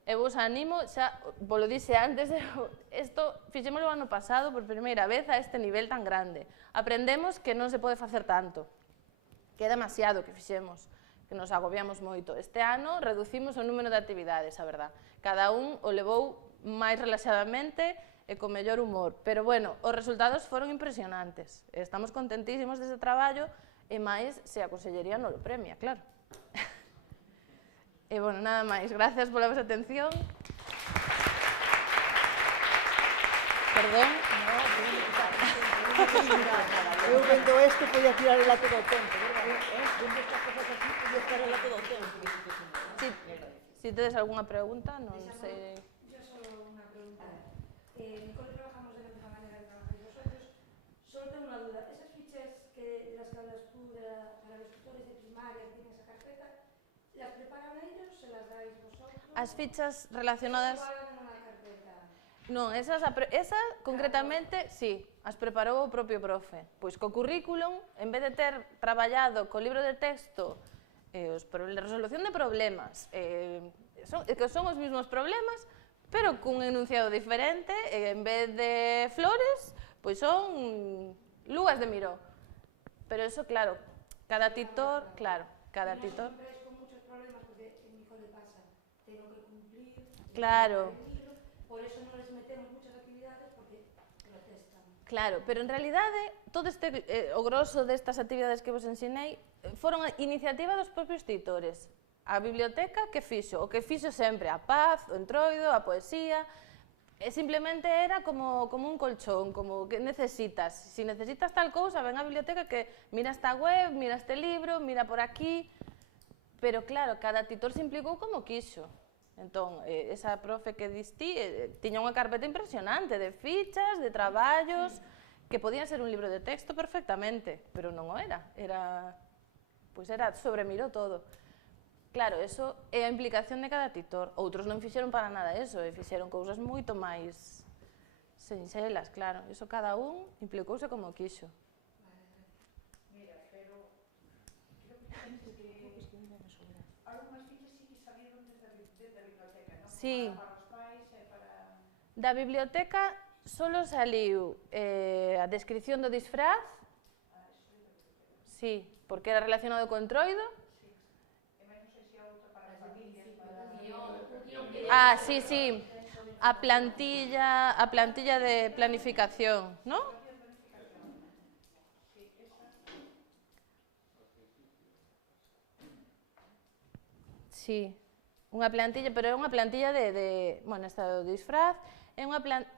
Eu vos animo, xa vos lo dixe antes, isto fixémolo o ano pasado por primeira vez a este nivel tan grande. Aprendemos que non se pode facer tanto, que é demasiado que fixemos, que nos agobiamos moito. Este ano reducimos o número de actividades, a verdad. Cada un o levou máis relaxadamente e con mellor humor. Pero, bueno, os resultados foron impresionantes. Estamos contentísimos dese traballo e máis se a Consellería non lo premia, claro. E, bueno, nada máis. Gracias pola vosa atención. Perdón. Eu vendo isto podía tirar el todo o tempo, verdad? Vendo estas cosas así podía estar el todo o tempo. Si tedes algunha pregunta, non sei... Yo solo una pregunta. En Cole trabajamos de la misma manera que trabajáis vosotros. Solo tengo una duda. Esas fichas de las que hablas tú para los tutores de primaria que tienen esa carpeta, ¿las preparan ellos o se las dais vosotros? As fichas relacionadas... ¿Se preparan en una carpeta? Non, esa concretamente, sí, as preparou o propio profe. Pois co currículum, en vez de ter traballado co libro de texto a resolución de problemas, que son os mesmos problemas, pero cun enunciado diferente, en vez de flores, pois son lúas de Miró. Pero eso, claro, cada titor, cada titor... No os encontráis con muchos problemas porque en mi cole pasa, tengo que cumplir, Claro. por eso no les metemos muchas actividades porque protestan. Claro, pero en realidade, todo o grosso destas actividades que vos ensinei foron a iniciativa dos propios titores. A biblioteca que fixo, o que fixo sempre, a paz, o entroido, a poesía, e simplemente era como un colchón, como que necesitas. Si necesitas tal cousa, ven á biblioteca que mira esta web, mira este libro, mira por aquí, pero claro, cada titor se implicou como quixo. Entón, esa profe que distí tiña unha carpeta impresionante de fichas, de traballos, que podían ser un libro de texto perfectamente, pero non o era. Pois era sobre Miró todo. Claro, eso é a implicación de cada titor. Outros non fixeron para nada eso, fixeron cousas moito máis sinxelas, claro. Eso cada un implicouse como quixo. Mira, pero creo que algunhas fichas sí que salieron desde a biblioteca, non? Sí. Para os pais e para... Da biblioteca solo saliu a descripción do disfraz, sí, porque era relacionado co entroido. Ah, sí, sí, a plantilla de planificación, ¿no? Sí, unha plantilla, pero é unha plantilla bueno, esta do disfraz, é unha plantilla,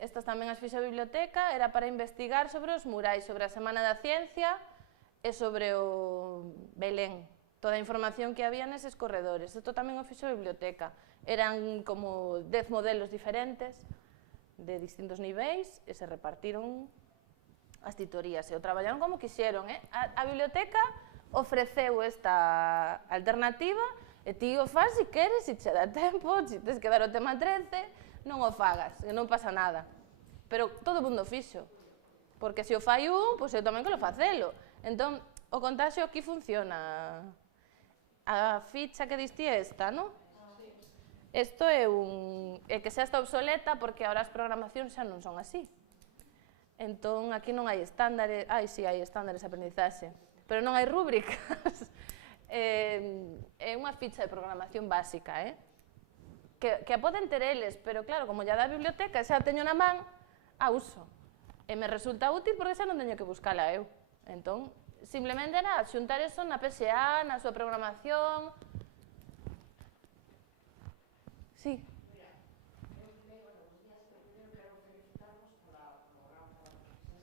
estas tamén as fixo a biblioteca, era para investigar sobre os murais, sobre a Semana da Ciencia e sobre o Belén. Toda a información que había neses corredores. Isto tamén o fixo a biblioteca. Eran como 10 modelos diferentes de distintos niveis e se repartiron as titorías. E o traballaron como quixeron. A biblioteca ofreceu esta alternativa e ti o faz se queres, se che dá tempo, se tens que dar o tema 13, non o fagas, e non pasa nada. Pero todo o mundo fixo. Porque se o fai un, pois eu tamén quero facelo. Entón, o contagio aquí funciona. A ficha que diste é esta, non? Isto é que xa está obsoleta porque ahora as programacións xa non son así. Entón, aquí non hai estándares, sí, hai estándares de aprendizaxe, pero non hai rúbricas. É unha ficha de programación básica, que a poden ter eles, pero claro, como ya da biblioteca, xa a teño na man, a uso. E me resulta útil porque xa non teño que buscala eu. Entón, simplemente era xuntar eso na PSA, na súa programación. Sí. Mira, eu, bueno, os días que primeiro quero felicitarvos polo gran traballo que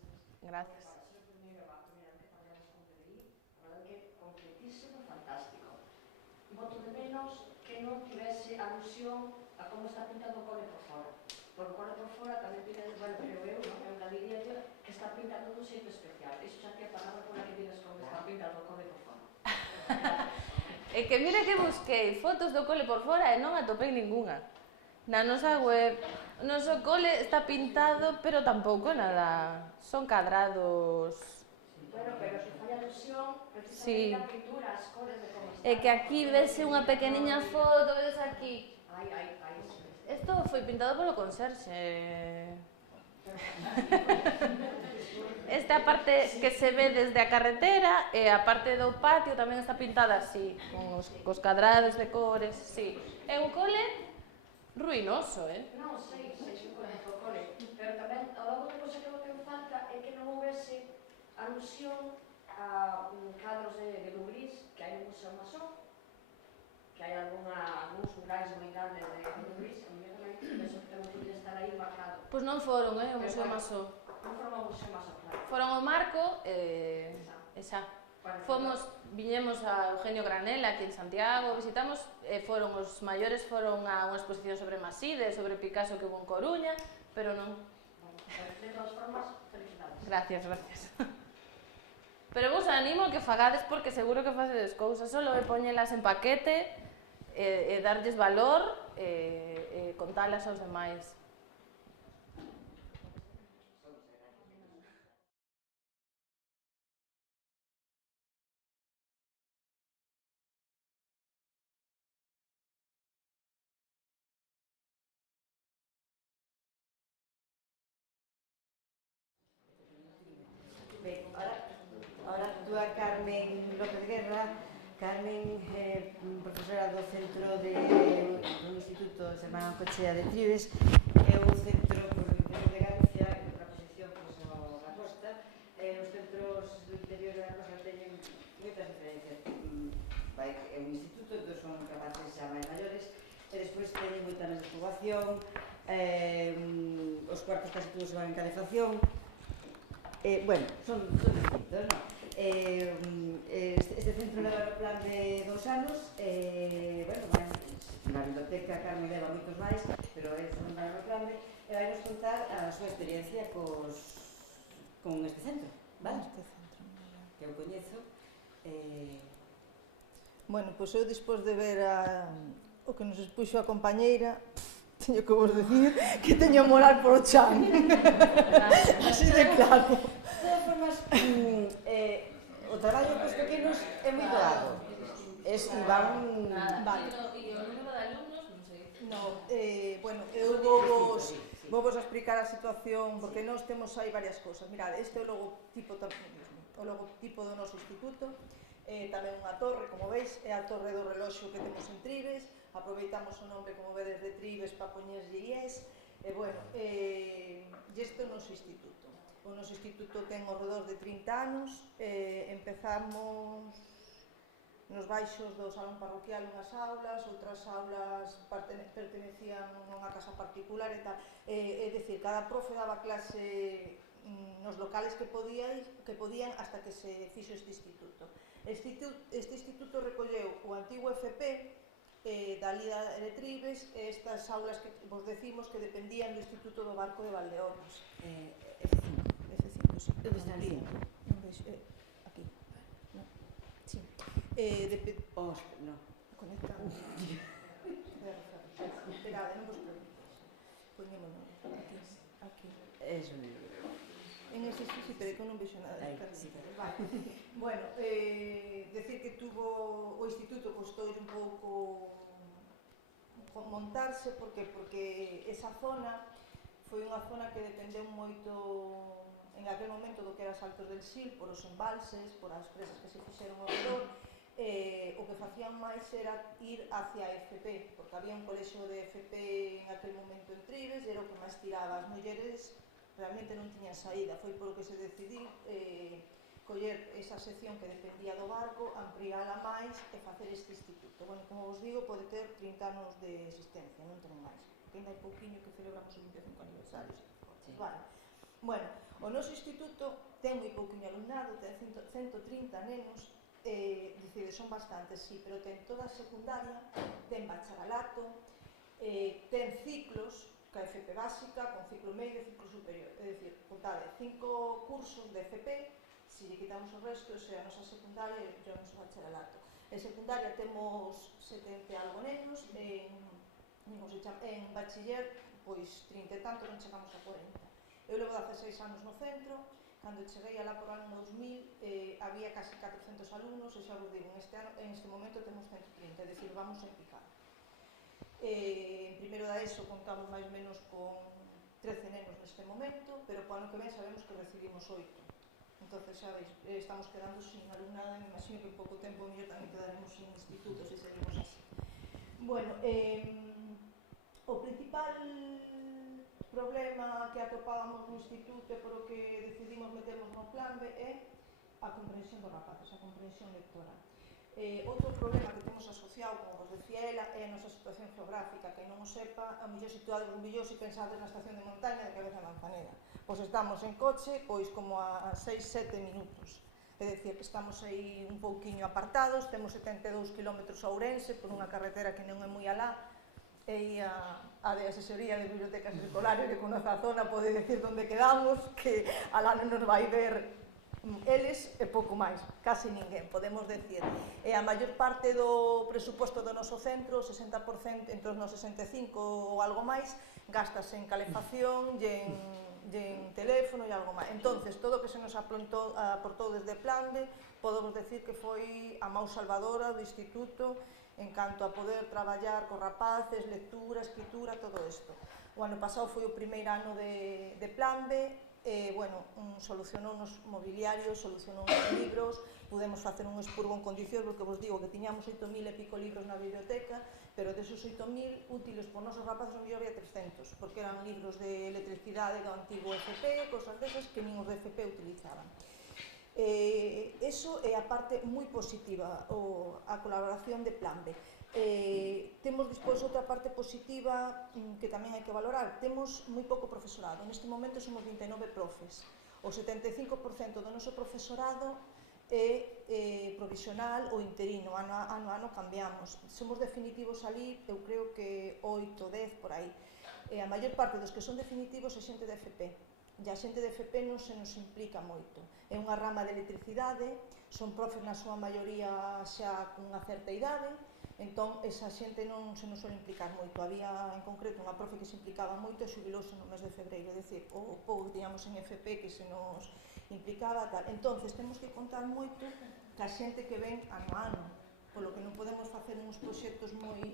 Gracias. Concretísimo, fantástico. Voto de menos que non tivese alusión a como está pintado o cole por fora. Por o cole por fora tamén tiene, bueno, creo eu, non? Eu diría que está pintado dun xeito especial. Iso xa que a palabra pola que digas como está pintado o cole por fora. É que mira que busquei fotos do cole por fora e non atopei ningunha. Na nosa web, o noso cole está pintado, pero tampouco nada. Son cadrados. Bueno, pero se fai alusión Sí. precisamente a pintura, as cores de como está. É que aquí vese unha pequeniña foto, ves aquí. Ai. Isto foi pintado polo conserxe. Esta parte que se ve desde a carretera e a parte do patio tamén está pintada así, cos cadrados de cores, sí. É un cole ruinoso, Non, sei que conozco o cole, pero tamén a outra cosa que me falta é que non houvese alusión a cadros de Lubrís que hai no Museo Masó, que hai algúns lugares moi grandes de Lubrís, que mellor tamén penso que tamén podría estar aí marcado. Pois non foron, o Museo Masó. Non foron ao Museo Masó, claro. Foron ao Marco e xa. Viñemos a Eugenio Granela aquí en Santiago, visitamos, foron os maiores foron a unha exposición sobre Maside, sobre Picasso que hubo en Coruña, pero non. De todas formas, felicidades. Gracias. Pero vos animo a que fagades porque seguro que facedes cousas, solo é poñelas en paquete e darlles valor e contalas aos demais. Ben, ahora actúa Carmen López Guerra. Carmen é profesora do centro do Instituto Sermán Cochea de Trives. É un centro do interior de Galicia, en outra posición na costa. Os centros do interior da costa teñen moitas diferencias. É un instituto, entón son capaces xa máis maiores, e despois teñen moita máis poboación, os cuartos casi todos se van en calefacción. Bueno, son distintos, non? Este centro leva no plan de 2 anos, bueno, na biblioteca Carmen leva moitos máis, pero é un plan no plan e vai nos contar a súa experiencia con este centro, vale? Que eu coñezo. Bueno, pois eu despois de ver o que nos expuxo a compañeira, teño que vos decir que teño moral por o chan. Así de claro. De todas formas, o traballo cos pequenos é moi doado. Van... Vale. E o número de alumnos, non sei. No, bueno, eu vos a explicar a situación, porque nós temos aí varias cousas. Mirad, este é o logotipo do noso instituto, tamén unha torre, como veis, é a torre do reloxo que temos en Trives. Aproveitamos o nome, como vedes, de Trives para poñerlle IES. E, bueno, este é o noso instituto. O noso instituto ten ao redor de 30 anos. Empezamos nos baixos do salón parroquial unhas aulas, outras aulas pertenecían a unha casa particular e tal. É dicir, cada profe daba clase nos locales que podían hasta que se fixo este instituto. Este instituto recolleu o antigo FP da Lida de Trives e estas aulas que vos decimos que dependían do Instituto do Barco de Valdeorras. F5, sí. Onde está el 5? Aquí. No. Sí. No. Conecta. Esperade, non vos preocupes. Poñémonos aquí. Eso. En ese sí, pero que non vexo nada de Sí. vale. Bueno, decir que tuvo o instituto costou un pouco montarse, porque esa zona foi unha zona que dependeu moito en aquel momento do que era Saltos del Sil, por os embalses, por as presas que se fixeron ao redor. O que facían máis era ir hacia a FP, porque había un colexio de FP en aquel momento en Trives, e era o que máis tiraba. As mulleres realmente non tiñan saída, foi polo que se decidiu coller esa sección que dependía do barco, ampliála máis e facer este instituto. Bueno, como vos digo, pode ter 30 anos de existencia, non ten máis, porque ainda hai pouquiño que celebramos o 25 aniversario. Vale. Bueno, o noso instituto ten moi pouquinho alumnado, ten 130 nenos, dicir, son bastantes, sí, pero ten toda a secundaria, ten bacharelato, ten ciclos, ca FP básica, con ciclo medio e ciclo superior, é dicir, contade 5 cursos de FP, se lle quitamos o resto, a nosa secundaria e o noso bacharelato. En secundaria temos 70 e algo nenos, en bachiller, pois 30 e tanto, non chegamos a 40. Eu levo 16 anos no centro, cando cheguei alá por ano 2000 había casi 400 alumnos e xa vos digo, en este momento temos 130, é dicir, vamos en picado. En primeiro da ESO contamos máis ou menos con 13 nenos neste momento, pero po ano que ven sabemos que recibimos 8. Entonces, xa veis, estamos quedando sin alumnada, me imagino que en pouco tempo mellor tamén quedaremos sin institutos se seguimos así. Bueno, o principal problema que atopábamos no instituto e por o que decidimos meternos no plan B é a comprensión dos rapaces, a comprensión lectora. Outro problema que temos asociado, como vos decía ela, é a nosa situación geográfica. Que non o sepa, a mellor situado en Villós e pensades na estación de montaña de Cabeza de Manzaneda. Pois estamos en coche, pois como a 6-7 minutos. É dicir, que estamos aí un pouquiño apartados, temos 72 km a Ourense, por unha carretera que non é moi alá, e a de asesoría de bibliotecas escolares que conoce a zona pode decir onde quedamos, que alá non nos vai ver eles e pouco máis, casi ninguén, podemos decir. E a maior parte do presuposto do noso centro, 60%, entre os 65 ou algo máis, gastase en calefacción e en teléfono e algo máis. Entonces, todo o que se nos aportou desde Plande, podemos decir que foi a máis salvadora do instituto en canto a poder traballar con rapaces, lectura, escritura, todo isto. O ano pasado foi o primeiro ano de Plande, solucionou nos mobiliarios, solucionou nos libros, pudemos facer un expurgo en condicións, porque vos digo que tiñamos 8.000 e pico libros na biblioteca, pero desos 8.000 útiles por nosos rapaces non había 300, porque eran libros de electricidade do antigo FP, cosas desas que nin os de FP utilizaban. Eso é a parte moi positiva, a colaboración de Plan B. Temos despois outra parte positiva que tamén hai que valorar. Temos moi pouco profesorado. Neste momento somos 29 profes. O 75% do noso profesorado é provisional ou interino. Ano a ano cambiamos. Somos definitivos ali, eu creo que 8, 10 por aí. A maior parte dos que son definitivos é xente de FP. E a xente de FP non se nos implica moito. É unha rama de electricidade, son profes na súa maioría xa cunha certa idade, entón esa xente non se nos suele implicar moito. Había en concreto unha profe que se implicaba moito e xubilouse no mes de febreiro, é dicir, o pouco que tiñamos en FP que se nos implicaba tal. Entonces temos que contar moito ca xente que ven ano a ano, polo que non podemos facer uns proxectos moi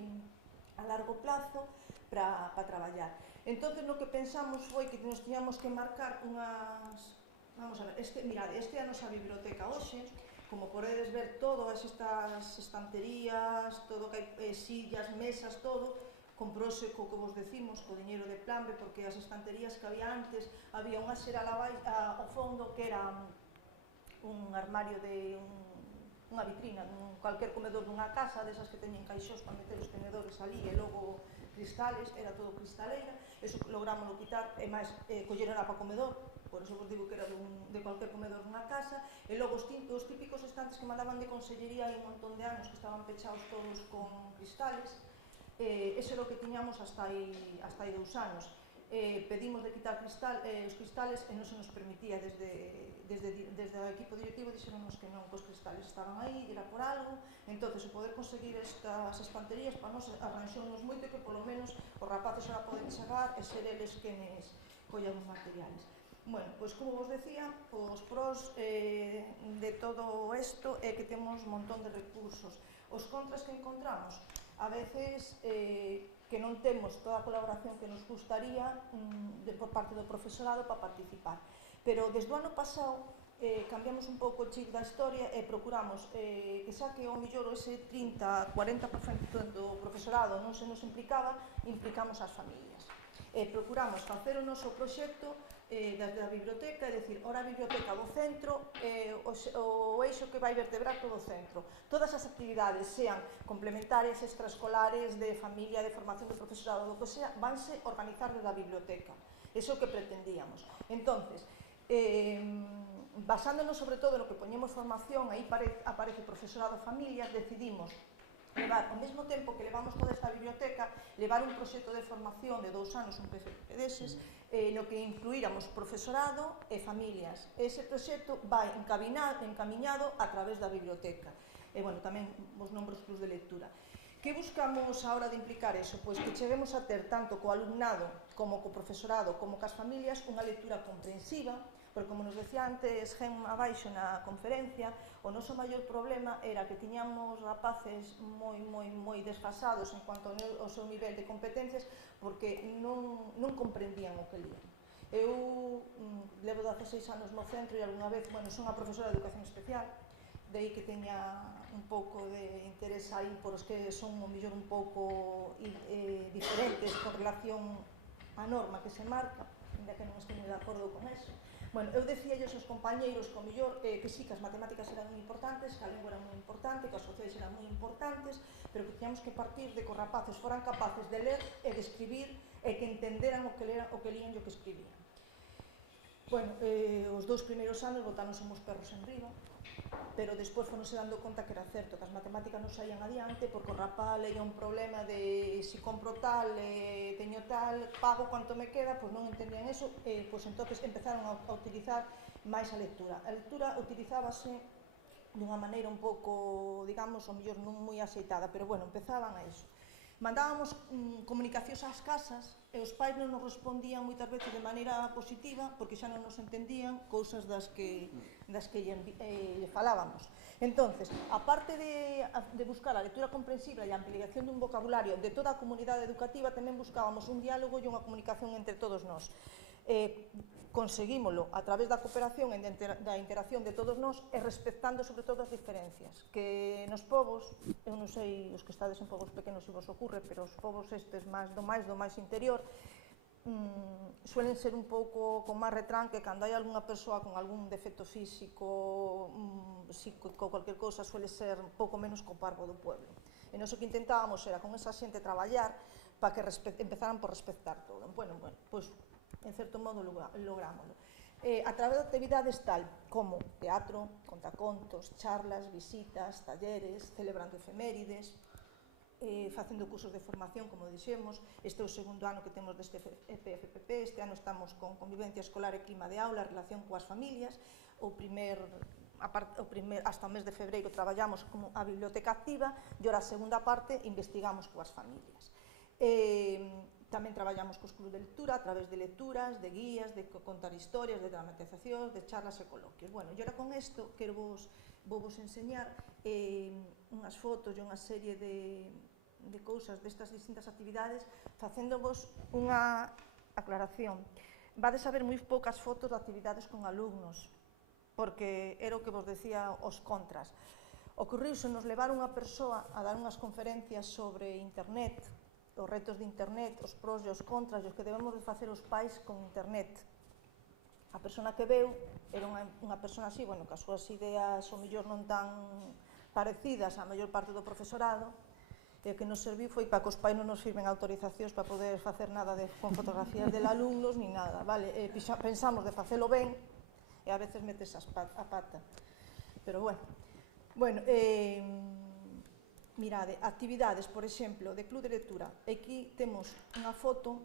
a largo plazo para traballar. Entonces no que pensamos foi que nos tiñamos que marcar unhas... Vamos a ver, mirade, este é a nosa biblioteca hoxe. Como podedes ver, todas estas estanterías, todo que hai sillas, mesas, todo, compróse co que vos decimos, co diñeiro de Plan B, porque as estanterías que había antes, había unha xeral ao fondo que era un armario de unha vitrina, cualquier comedor dunha casa, desas que teñen caixós para meter os tenedores ali, e logo cristales, era todo cristaleira, eso logramos quitar, e máis, colleron para comedor, por eso vos digo que era de cualquier comedor dunha casa, e logo os típicos estantes que mandaban de consellería hai un montón de anos que estaban pechados todos con cristales, eso é o que tiñamos hasta aí 2 anos. Pedimos de quitar os cristales e non se nos permitía desde o equipo directivo, dixeronnos que non, que os cristales estaban aí, era por algo. Entonces, o poder conseguir estas estanterías para nos arranxounos moito, que polo menos os rapaces ahora poden chegar e ser eles quenes collan os materiales. Bueno, pois como vos decía, os pros de todo isto é que temos un montón de recursos. Os contras que encontramos, a veces que non temos toda a colaboración que nos gustaría por parte do profesorado para participar. Pero desde o ano pasado cambiamos un pouco o chip da historia e procuramos que xa que ao mellor ese 30-40% do profesorado non se nos implicaba, implicamos as familias. Procuramos facer o noso proxecto desde a biblioteca, é dicir, ora a biblioteca do centro, o eixo que vai vertebrar todo o centro. Todas as actividades, sean complementarias, extraescolares, de familia, de formación de profesorado, do que sea, vanse organizar desde a biblioteca. Eso é o que pretendíamos. Entonces, basándonos sobre todo no que poñemos formación, aí aparece profesorado familias, decidimos levar, ao mesmo tempo que levamos toda esta biblioteca, levar un proxecto de formación de 2 anos, un PFP deses, no que incluíramos profesorado e familias. Ese proxecto vai encamiñado a través da biblioteca. E, bueno, tamén os nombros clubs de lectura. Que buscamos a hora de implicar eso? Pois que cheguemos a ter tanto co alumnado como co profesorado como cas familias unha lectura comprensiva, porque como nos decía antes Gen abaixo na conferencia, o noso maior problema era que tiñamos rapaces moi desfasados en cuanto ao seu nivel de competencias porque non comprendían o que lían. Eu levo 16 anos no centro e algunha vez, bueno, son a profesora de educación especial, de aí que teña un pouco de interés aí por os que son o mellor un pouco diferentes con relación á norma que se marca, ainda que non estou moi de acordo con eso. Bueno, eu decíalles aos compañeiros que o mellor que sí, que as matemáticas eran moi importantes, que a lengua era moi importante, que as sociais eran moi importantes, pero que teníamos que partir de que os rapaces foran capaces de ler e de escribir e que entenderan o que lían e o que escribían. Bueno, os 2 primeiros anos botáronse os perros en riba, pero despois foronse dando conta que era certo, que as matemáticas non saían adiante porque o rapaz leía un problema de si compro tal, teño tal, pago quanto me queda, pois non entendían eso, pois entonces empezaron a utilizar máis a lectura. A lectura utilizábase dunha maneira un pouco, digamos, o mellor non moi aceitada, pero bueno, empezaban a eso. Mandábamos comunicacións ás casas e os pais non nos respondían moitas veces de maneira positiva porque xa non nos entendían cousas das que lle falábamos. Entonces, aparte de buscar a lectura comprensible e a ampliación dun vocabulario de toda a comunidade educativa, tamén buscábamos un diálogo e unha comunicación entre todos nós. Conseguímolo a través da cooperación e da interacción de todos nós e respectando sobre todo as diferencias que nos povos, eu non sei os que estades en povos pequenos se vos ocurre, pero os povos estes do máis interior suelen ser un pouco con máis retranque cando hai algunha persoa con algún defecto físico, psíquico, cualquier cousa, suele ser un pouco menos co parvo do pueblo. E nós o que intentábamos era con esa xente traballar para que empezaran por respectar todo. Bueno, pois en certo modo lográmoslo. A través de actividades tal como teatro, contacontos, charlas, visitas, talleres, celebrando efemérides, facendo cursos de formación, como dixemos. Este é o 2º ano que temos deste PFPP, este ano estamos con convivencia escolar e clima de aula, relación coas familias. Hasta o mes de febreiro traballamos como a biblioteca activa e ora a segunda parte investigamos coas familias. Tamén traballamos cos clubs de lectura a través de lecturas, de guías, de contar historias, de dramatizacións, de charlas e coloquios. Bueno, e ora con isto quero vos enseñar unhas fotos e unha serie de cousas destas distintas actividades facéndovos unha aclaración. Vades a ver moi poucas fotos de actividades con alumnos porque era o que vos decía os contras. Ocorriuse nos levar unha persoa a dar unhas conferencias sobre internet, os retos de internet, os pros e os contras, e os que debemos de facer os pais con internet. A persona que veu era unha persona así, bueno, que as súas ideas o mellor non tan parecidas á maior parte do profesorado, e o que nos serviu foi para que os pais non nos firmen autorizacións para poder facer nada con fotografías del alumnos, ni nada, vale? Pensamos de facelo ben, e a veces metes a pata. Pero bueno, mirade, actividades, por exemplo, de club de lectura. Aquí temos unha foto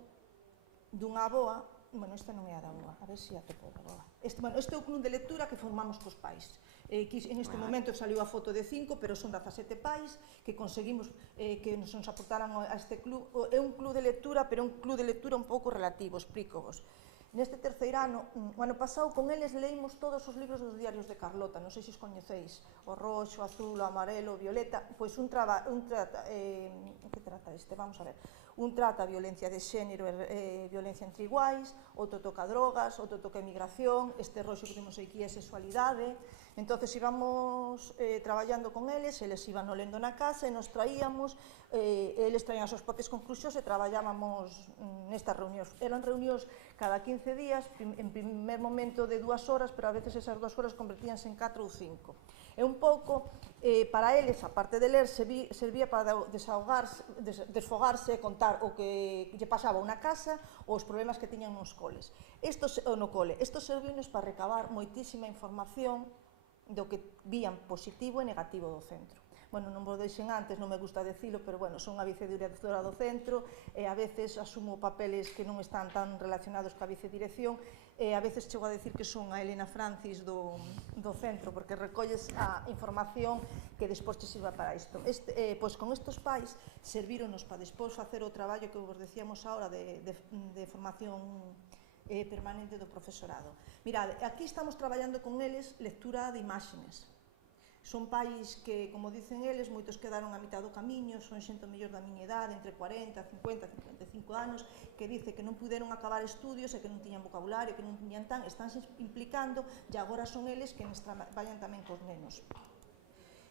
dunha aboa, bueno, esta non é a da aboa, a ver se a topo da aboa. Este é o club de lectura que formamos cos pais. En este momento saliu a foto de 5, pero son 17 pais que conseguimos que nos aportaran a este club. É un club de lectura, pero é un club de lectura un pouco relativo, explícovos. Neste 3º ano, o ano pasado, con eles leímos todos os libros dos diarios de Carlota, non sei se os coñecéis, o roxo, o azul, o amarelo, o violeta, pois que trata este? Vamos a ver. Un trata a violencia de xénero e violencia entre iguais, outro toca drogas, outro toca emigración, este roxo que temos aquí é sexualidade. Entón, íbamos traballando con eles iban o lendo na casa e nos traíamos, eles traían as súas propias conclusións e traballábamos nestas reunións. Eran reunións cada 15 días, en primer momento de 2 horas, pero a veces esas 2 horas convertíanse en 4 ou 5. E un pouco, para eles, a parte de ler, servía para desfogarse, contar o que lle pasaba a unha casa ou os problemas que tiñan nos coles. Isto serviunos para recabar moitísima información do que vían positivo e negativo do centro. Bueno, non vos deixen antes, non me gusta decilo, pero bueno, son a vicedirectora do centro, e a veces asumo papeles que non están tan relacionados coa vicedirección, e a veces chego a decir que son a Elena Francis do centro, porque recolles a información que despois te sirva para isto. Pois con estes pais servíronos para despois facer o traballo que vos decíamos ahora de formación permanente do profesorado. Mirade, aquí estamos traballando con eles lectura de imágenes. Son pais que, como dicen eles, moitos quedaron a mitad do camiño, son xente mellor da miña idade, entre 40, 50, 55 anos, que dice que non puderon acabar estudios e que non tiñan vocabulario, que non tiñan tan, estánse implicando, e agora son eles que nos traballan tamén cos nenos.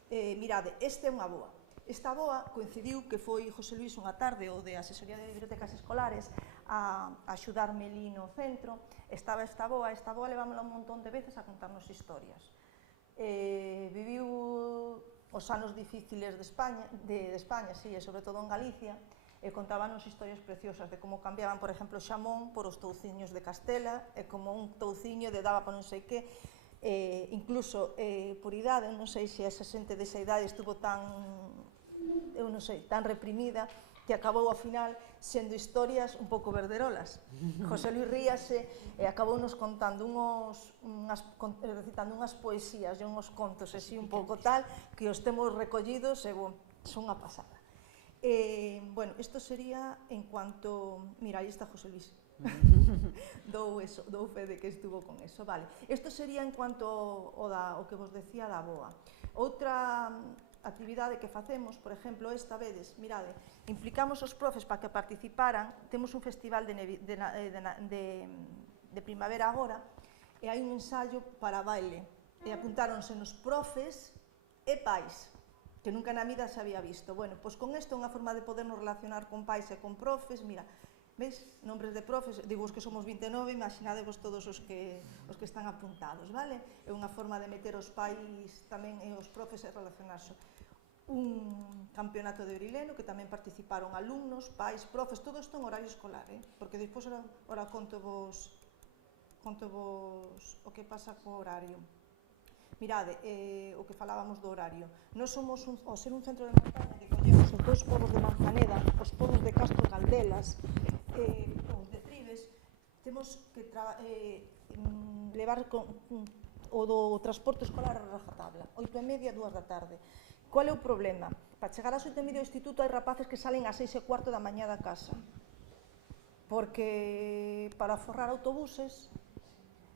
Mirade, esta é unha boa. Esta boa coincidiu que foi José Luis unha tarde, o de Asesoría de Bibliotecas Escolares, a axudarme ali no centro. Estaba esta boa levámola un montón de veces a contarnos historias. Viviu os anos difíciles de España, sí, e sobre todo en Galicia, e contábanos historias preciosas de como cambiaban, por exemplo, xamón por os touciños de Castela, e como un touciño de daba por non sei que, incluso por idade, non sei se esa xente desa idade estuvo tan, eu non sei, tan reprimida, que acabou ao final sendo historias un pouco verderolas. José Luis ríase e acabou nos contando recitando unhas poesías e unhos contos así un pouco tal, que os temos recollidos e son unha pasada. Bueno, isto sería en cuanto... Mira, aí está José Luis. Dou fe de que estuvo con eso, vale. Isto sería en cuanto ao que vos decía da boa. Outra actividade que facemos, por exemplo, esta vedes, mirade, implicamos os profes para que participaran, temos un festival de primavera agora, e hai un ensayo para baile, e apuntáronse nos profes e pais, que nunca na vida se había visto. Bueno, pois con isto é unha forma de podernos relacionar con pais e con profes, mira, veis, nombres de profes, digo os que somos 29, imaginadevos todos os que están apuntados, vale? É unha forma de meter os pais tamén e os profes e relacionarse. Un campeonato de Eurileno, que tamén participaron alumnos, pais, profes, todo isto en horario escolar, porque despois ora conto-vos o que pasa co horario. Mirade, o que falábamos do horario. Nós somos, ao ser un centro de montaña, que collemos os dous povos de Manzaneda, os povos de Castro Caldelas, os de Tribes, temos que levar o do transporte escolar a rajatabla, 8:30, 2 da tarde. Qual é o problema? Para chegar ás 8:30 do instituto hai rapaces que salen ás 6:15 da mañá da casa, porque para forrar autobuses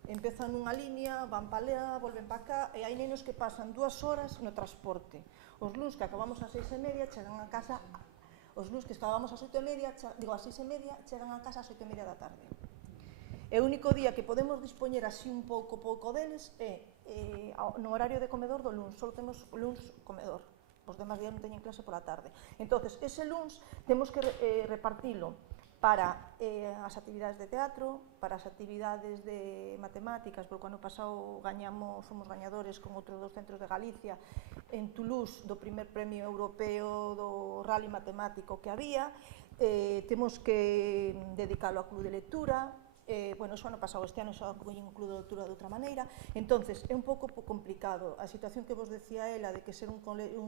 empezan nunha línea, van para alea, volven para cá, e hai nenos que pasan 2 horas no transporte. Os luns que acabamos ás 6:30 chegan a casa, os luns que acabamos ás 8:30, ás 6:30, chegan a casa ás 8:30 da tarde. E o único día que podemos dispoñer así un pouco deles é no horario de comedor do luns, só temos luns comedor, os demás días non teñen clase pola tarde. Entonces, ese luns temos que repartilo para as actividades de teatro, para as actividades de matemáticas, porque o ano pasado fomos gañadores con outros dos centros de Galicia en Toulouse do primer premio europeo do rally matemático que había. Temos que dedicarlo a club de lectura. Bueno, eso ano pasado, este ano xa collen un club de lectura de outra maneira. Entonces, é un pouco complicado. A situación que vos decía ela de que ser un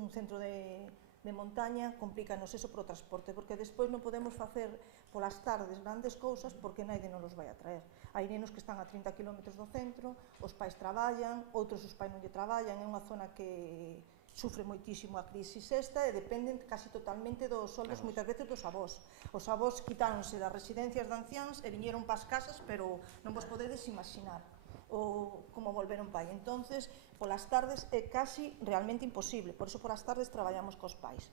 centro de montaña complícanos eso pro transporte, porque despois non podemos facer polas tardes grandes cousas porque naide non os vai a traer. Hai nenos que están a 30 km do centro, os pais traballan, outros os pais non lle traballan, é unha zona que sufre moitísimo a crisis esta e dependen casi totalmente dos soldos, moitas veces dos avós. Os avós quitáronse das residencias de anciáns e viñeron para as casas, pero non vos podedes imaginar como volveron pai. Entonces, polas tardes é casi realmente imposible, por iso polas tardes traballamos cos pais.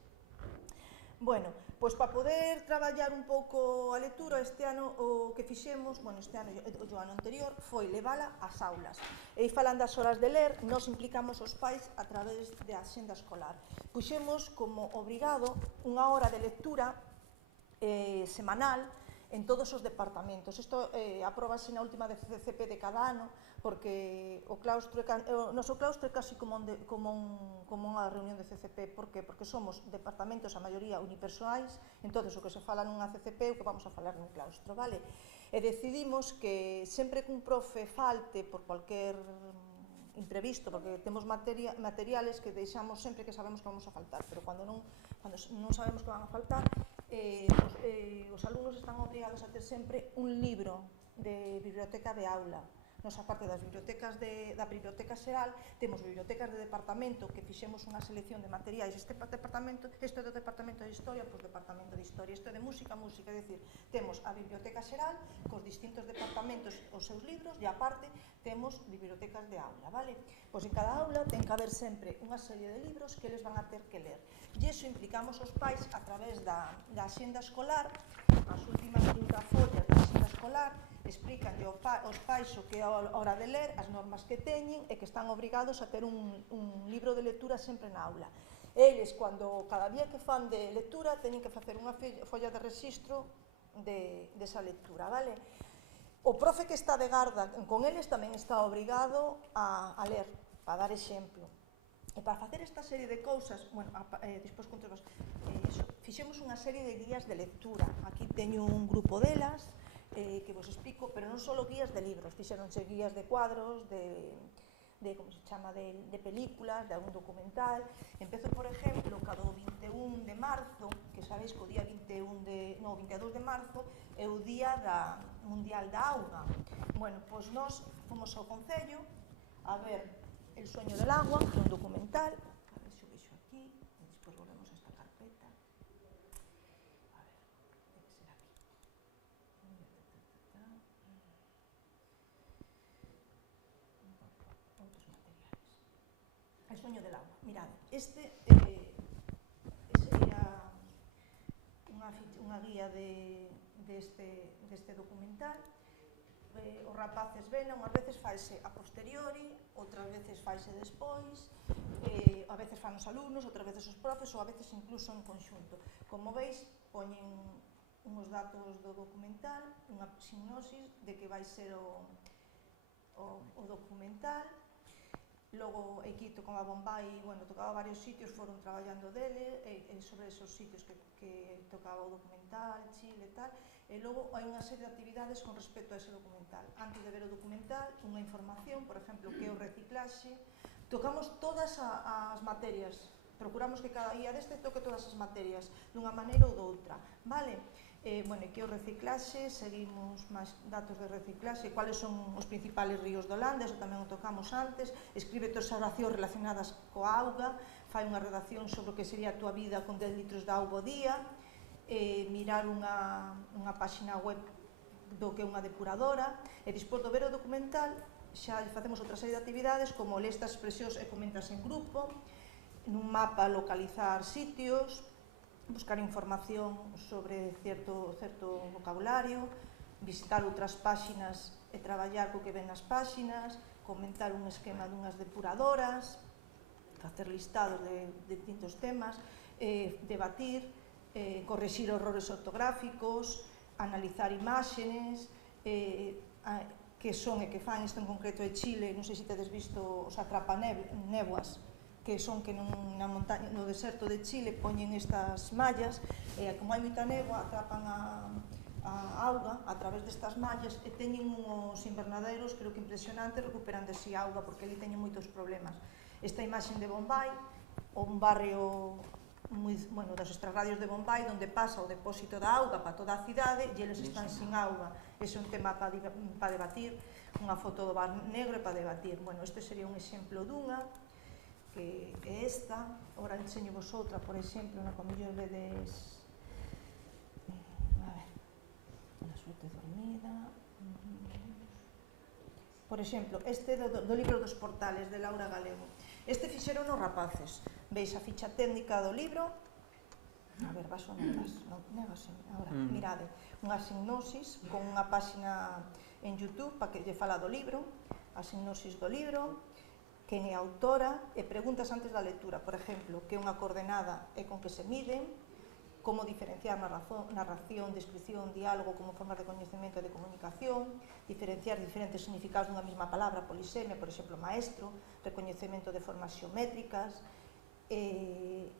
Bueno, pois para poder traballar un pouco a lectura, este ano o que fixemos, bueno, este ano e o ano anterior, foi levala ás aulas. E falando das horas de ler, nos implicamos os pais a través da axenda escolar. Puxemos como obrigado unha hora de lectura semanal en todos os departamentos. Isto apróbase na última de CCP de cada ano, porque o noso claustro é casi como unha reunión de CCP. Por que? Porque somos departamentos, a maioría unipersoais, entón o que se fala nunha CCP é o que vamos a falar nun claustro, vale? E decidimos que sempre que un profe falte por cualquier imprevisto, porque temos materiales que deixamos sempre que sabemos que vamos a faltar, pero cando non sabemos que van a faltar, os alumnos están obrigados a ter sempre un libro de biblioteca de aula. Nos, aparte das bibliotecas da biblioteca xeral, temos bibliotecas de departamento que fixemos unha selección de materiais. Isto é do departamento de historia, pois departamento de historia. Isto é de música, é dicir, temos a biblioteca xeral cos distintos departamentos os seus libros e aparte temos bibliotecas de aula, vale? Pois en cada aula ten que haber sempre unha serie de libros que eles van a ter que ler. E iso implicamos os pais a través da axenda escolar, as últimas 30 follas da axenda escolar, explícanlle aos pais o que é a hora de ler, as normas que teñen e que están obrigados a ter un libro de lectura sempre na aula. Eles, cada día que fan de lectura, teñen que facer unha folla de registro desa lectura, vale? O profe que está de garda con eles tamén está obrigado a ler, para dar exemplo. E para facer esta serie de cousas, despois controlamos, fixemos unha serie de guías de lectura. Aquí teño un grupo delas, que vos explico, pero non só guías de libros, fixeronse guías de cuadros, como se chama, de películas, de algún documental. Empezo, por exemplo, cada 21 de marzo, que sabéis que o día 22 de marzo é o día mundial da auga. Bueno, pois nós fomos ao Concello a ver El sueño del agua, un documental, a ver se o vexo aquí, e despois volvemos a esta carpeta. A ver, debe ser aquí. Outros materiales. El sueño del agua. Mirad, este sería unha guía deste documental. Os rapaces ven, unhas veces faise a posteriori, outras veces faise despois, a veces fan os alumnos, outras veces os profes, ou a veces incluso en conxunto. Como veis, poñen uns datos do documental, unha sinopsis de que vai ser o documental. Logo, aquí tocaba Bombay, tocaba varios sitios, foron traballando dele, sobre esos sitios que tocaba o documental, Chile e tal. E logo hai unha serie de actividades con respecto a ese documental. Antes de ver o documental, unha información, por exemplo, que é o reciclaxe. Tocamos todas as materias, procuramos que cada guía deste toque todas as materias, dunha maneira ou doutra, vale? Que o reciclaxe, seguimos máis datos de reciclaxe, cuáles son os principales ríos do Landa, eso tamén o tocamos antes, escribe todas as oracións relacionadas coa auga, fai unha redacción sobre o que sería a túa vida con 10 litros de auga ao día, mirar unha páxina web do que é unha depuradora, e despois de ver o documental xa facemos outra serie de actividades como ler estas expresións e comentas en grupo, nun mapa localizar sitios, buscar información sobre certo vocabulario, visitar outras páxinas e traballar co que ven nas páxinas, comentar un esquema dunhas depuradoras, facer listados de distintos temas, debatir, correxir errores ortográficos, analizar imágenes, que son e que fan isto en concreto de Chile, non sei se tedes visto os atrapanéboas, que son que no deserto de Chile poñen estas mallas, e como hai moita néboa atrapan a auga a través destas mallas e teñen uns invernadeiros, creo que impresionantes, recuperan de si auga porque ali teñen moitos problemas. Esta imaxen de Bombay, un barrio dos extrarradios de Bombay, onde pasa o depósito da auga para toda a cidade e eles están sin auga. Ese é un tema para debatir, unha foto do Bar Negro para debatir. Este sería un exemplo dunha, que é esta. Agora enseño vos outra, por exemplo, na que mellor vedes... A ver, unha suerte dormida... Por exemplo, este do libro dos portales, de Laura Galego. Este fixeron os rapaces. Veis a ficha técnica do libro. A ver, vas ou negas? Non, negas, agora, mirade. Unha sinopsis con unha páxina en YouTube para que lle fala do libro, a sinopsis do libro, quen é a autora, e preguntas antes da lectura, por exemplo, que é unha coordenada e con que se miden, como diferenciar narración, descripción, diálogo como formas de coñecemento e de comunicación, diferenciar diferentes significados dunha mesma palabra, polisemia, por exemplo, maestro, recoñecemento de formas xeométricas,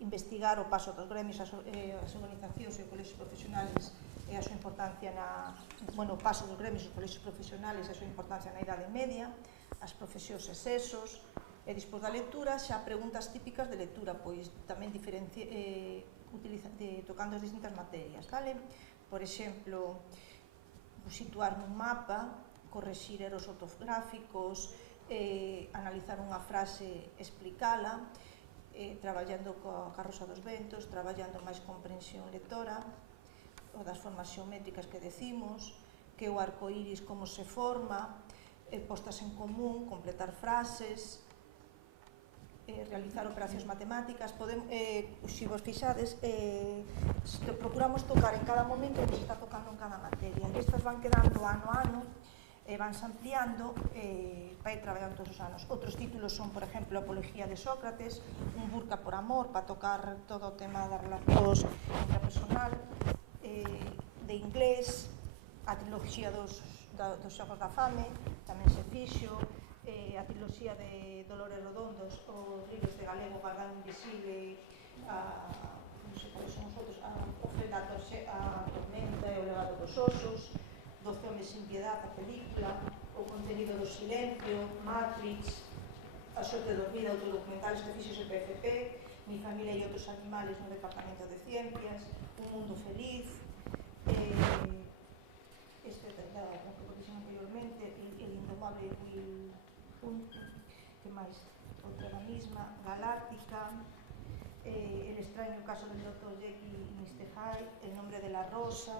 investigar o paso dos gremios, as organizacións e colexios profesionales e a súa importancia o paso dos gremios e os colexios profesionales e a súa importancia na Idade Media, as profesións e sexos, e despois da lectura xa preguntas típicas de lectura, pois tamén tocando as distintas materias, vale? Por exemplo, situar nun mapa, correxir erros ortográficos, analizar unha frase, explicala, traballando coa carroza dos ventos, traballando máis comprensión lectora, o das formas xeométricas que decimos, que o arcoíris como se forma, postas en común, completar frases, realizar operacións matemáticas. Se vos fixades, procuramos tocar en cada momento o que se está tocando en cada materia. Estas van quedando ano a ano, vanse ampliando para ir traballando todos os anos. Outros títulos son, por exemplo, Apología de Sócrates, Un burka por amor, para tocar todo o tema das relacións intrapersonal, de inglés, a triloxía dos xogos da fame, tamén se fixo, a triloxía de Dolores Redondos, os libros de galego, Guardado Invisible, non sei quais son os outros, a Tormenta e o Legado dos Osos, 12 homes sin piedad, a película, O contenido do silencio, Matrix, A sorte dormida, autodocumentales que fixo o PFP, Mi familia e outros animales no Departamento de Ciencias, Un mundo feliz, este que dixen anteriormente, El indomable Will Hunt, que máis? Outra da mesma, Galáctica, El extraño caso del Dr. Jekyll y Mr. Hyde, El nombre de la rosa,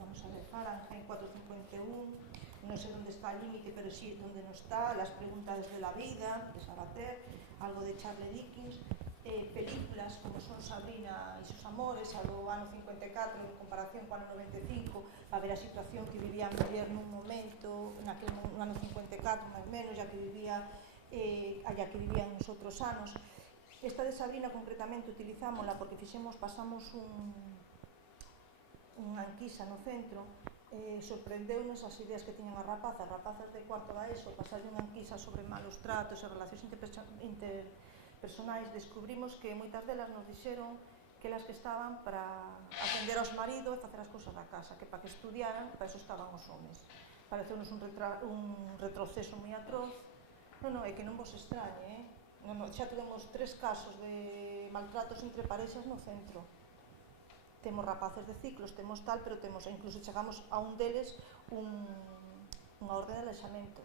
vamos a ver, Fahrenheit 451, No sé dónde está el límite, pero sí dónde no está, Las preguntas de la vida, de Sabater, algo de Charles Dickens, películas como son Sabrina y sus amores, a do ano 54 en comparación co ano 95, a ver a situación que vivía a muller nun momento, no ano 54 máis menos, ya que vivían nos outros anos. Esta de Sabrina concretamente utilizámola porque pasamos unha enquisa no centro, sorprendeunos as ideas que tiñan as rapazas de cuarto da ESO, pasarlle unha enquisa sobre malos tratos e relacións interpersonais, descubrimos que moitas delas nos dixeron que elas que estaban para atender aos maridos e facer as cousas da casa, que para que estudiaran, para eso estaban os homes. Pareceunos un retroceso moi atroz. Non, é que non vos extrañe, xa tivemos 3 casos de maltratos entre parexas no centro. Temos rapaces de ciclos, temos tal, pero temos, incluso chegamos a un deles unha orde de alexamento,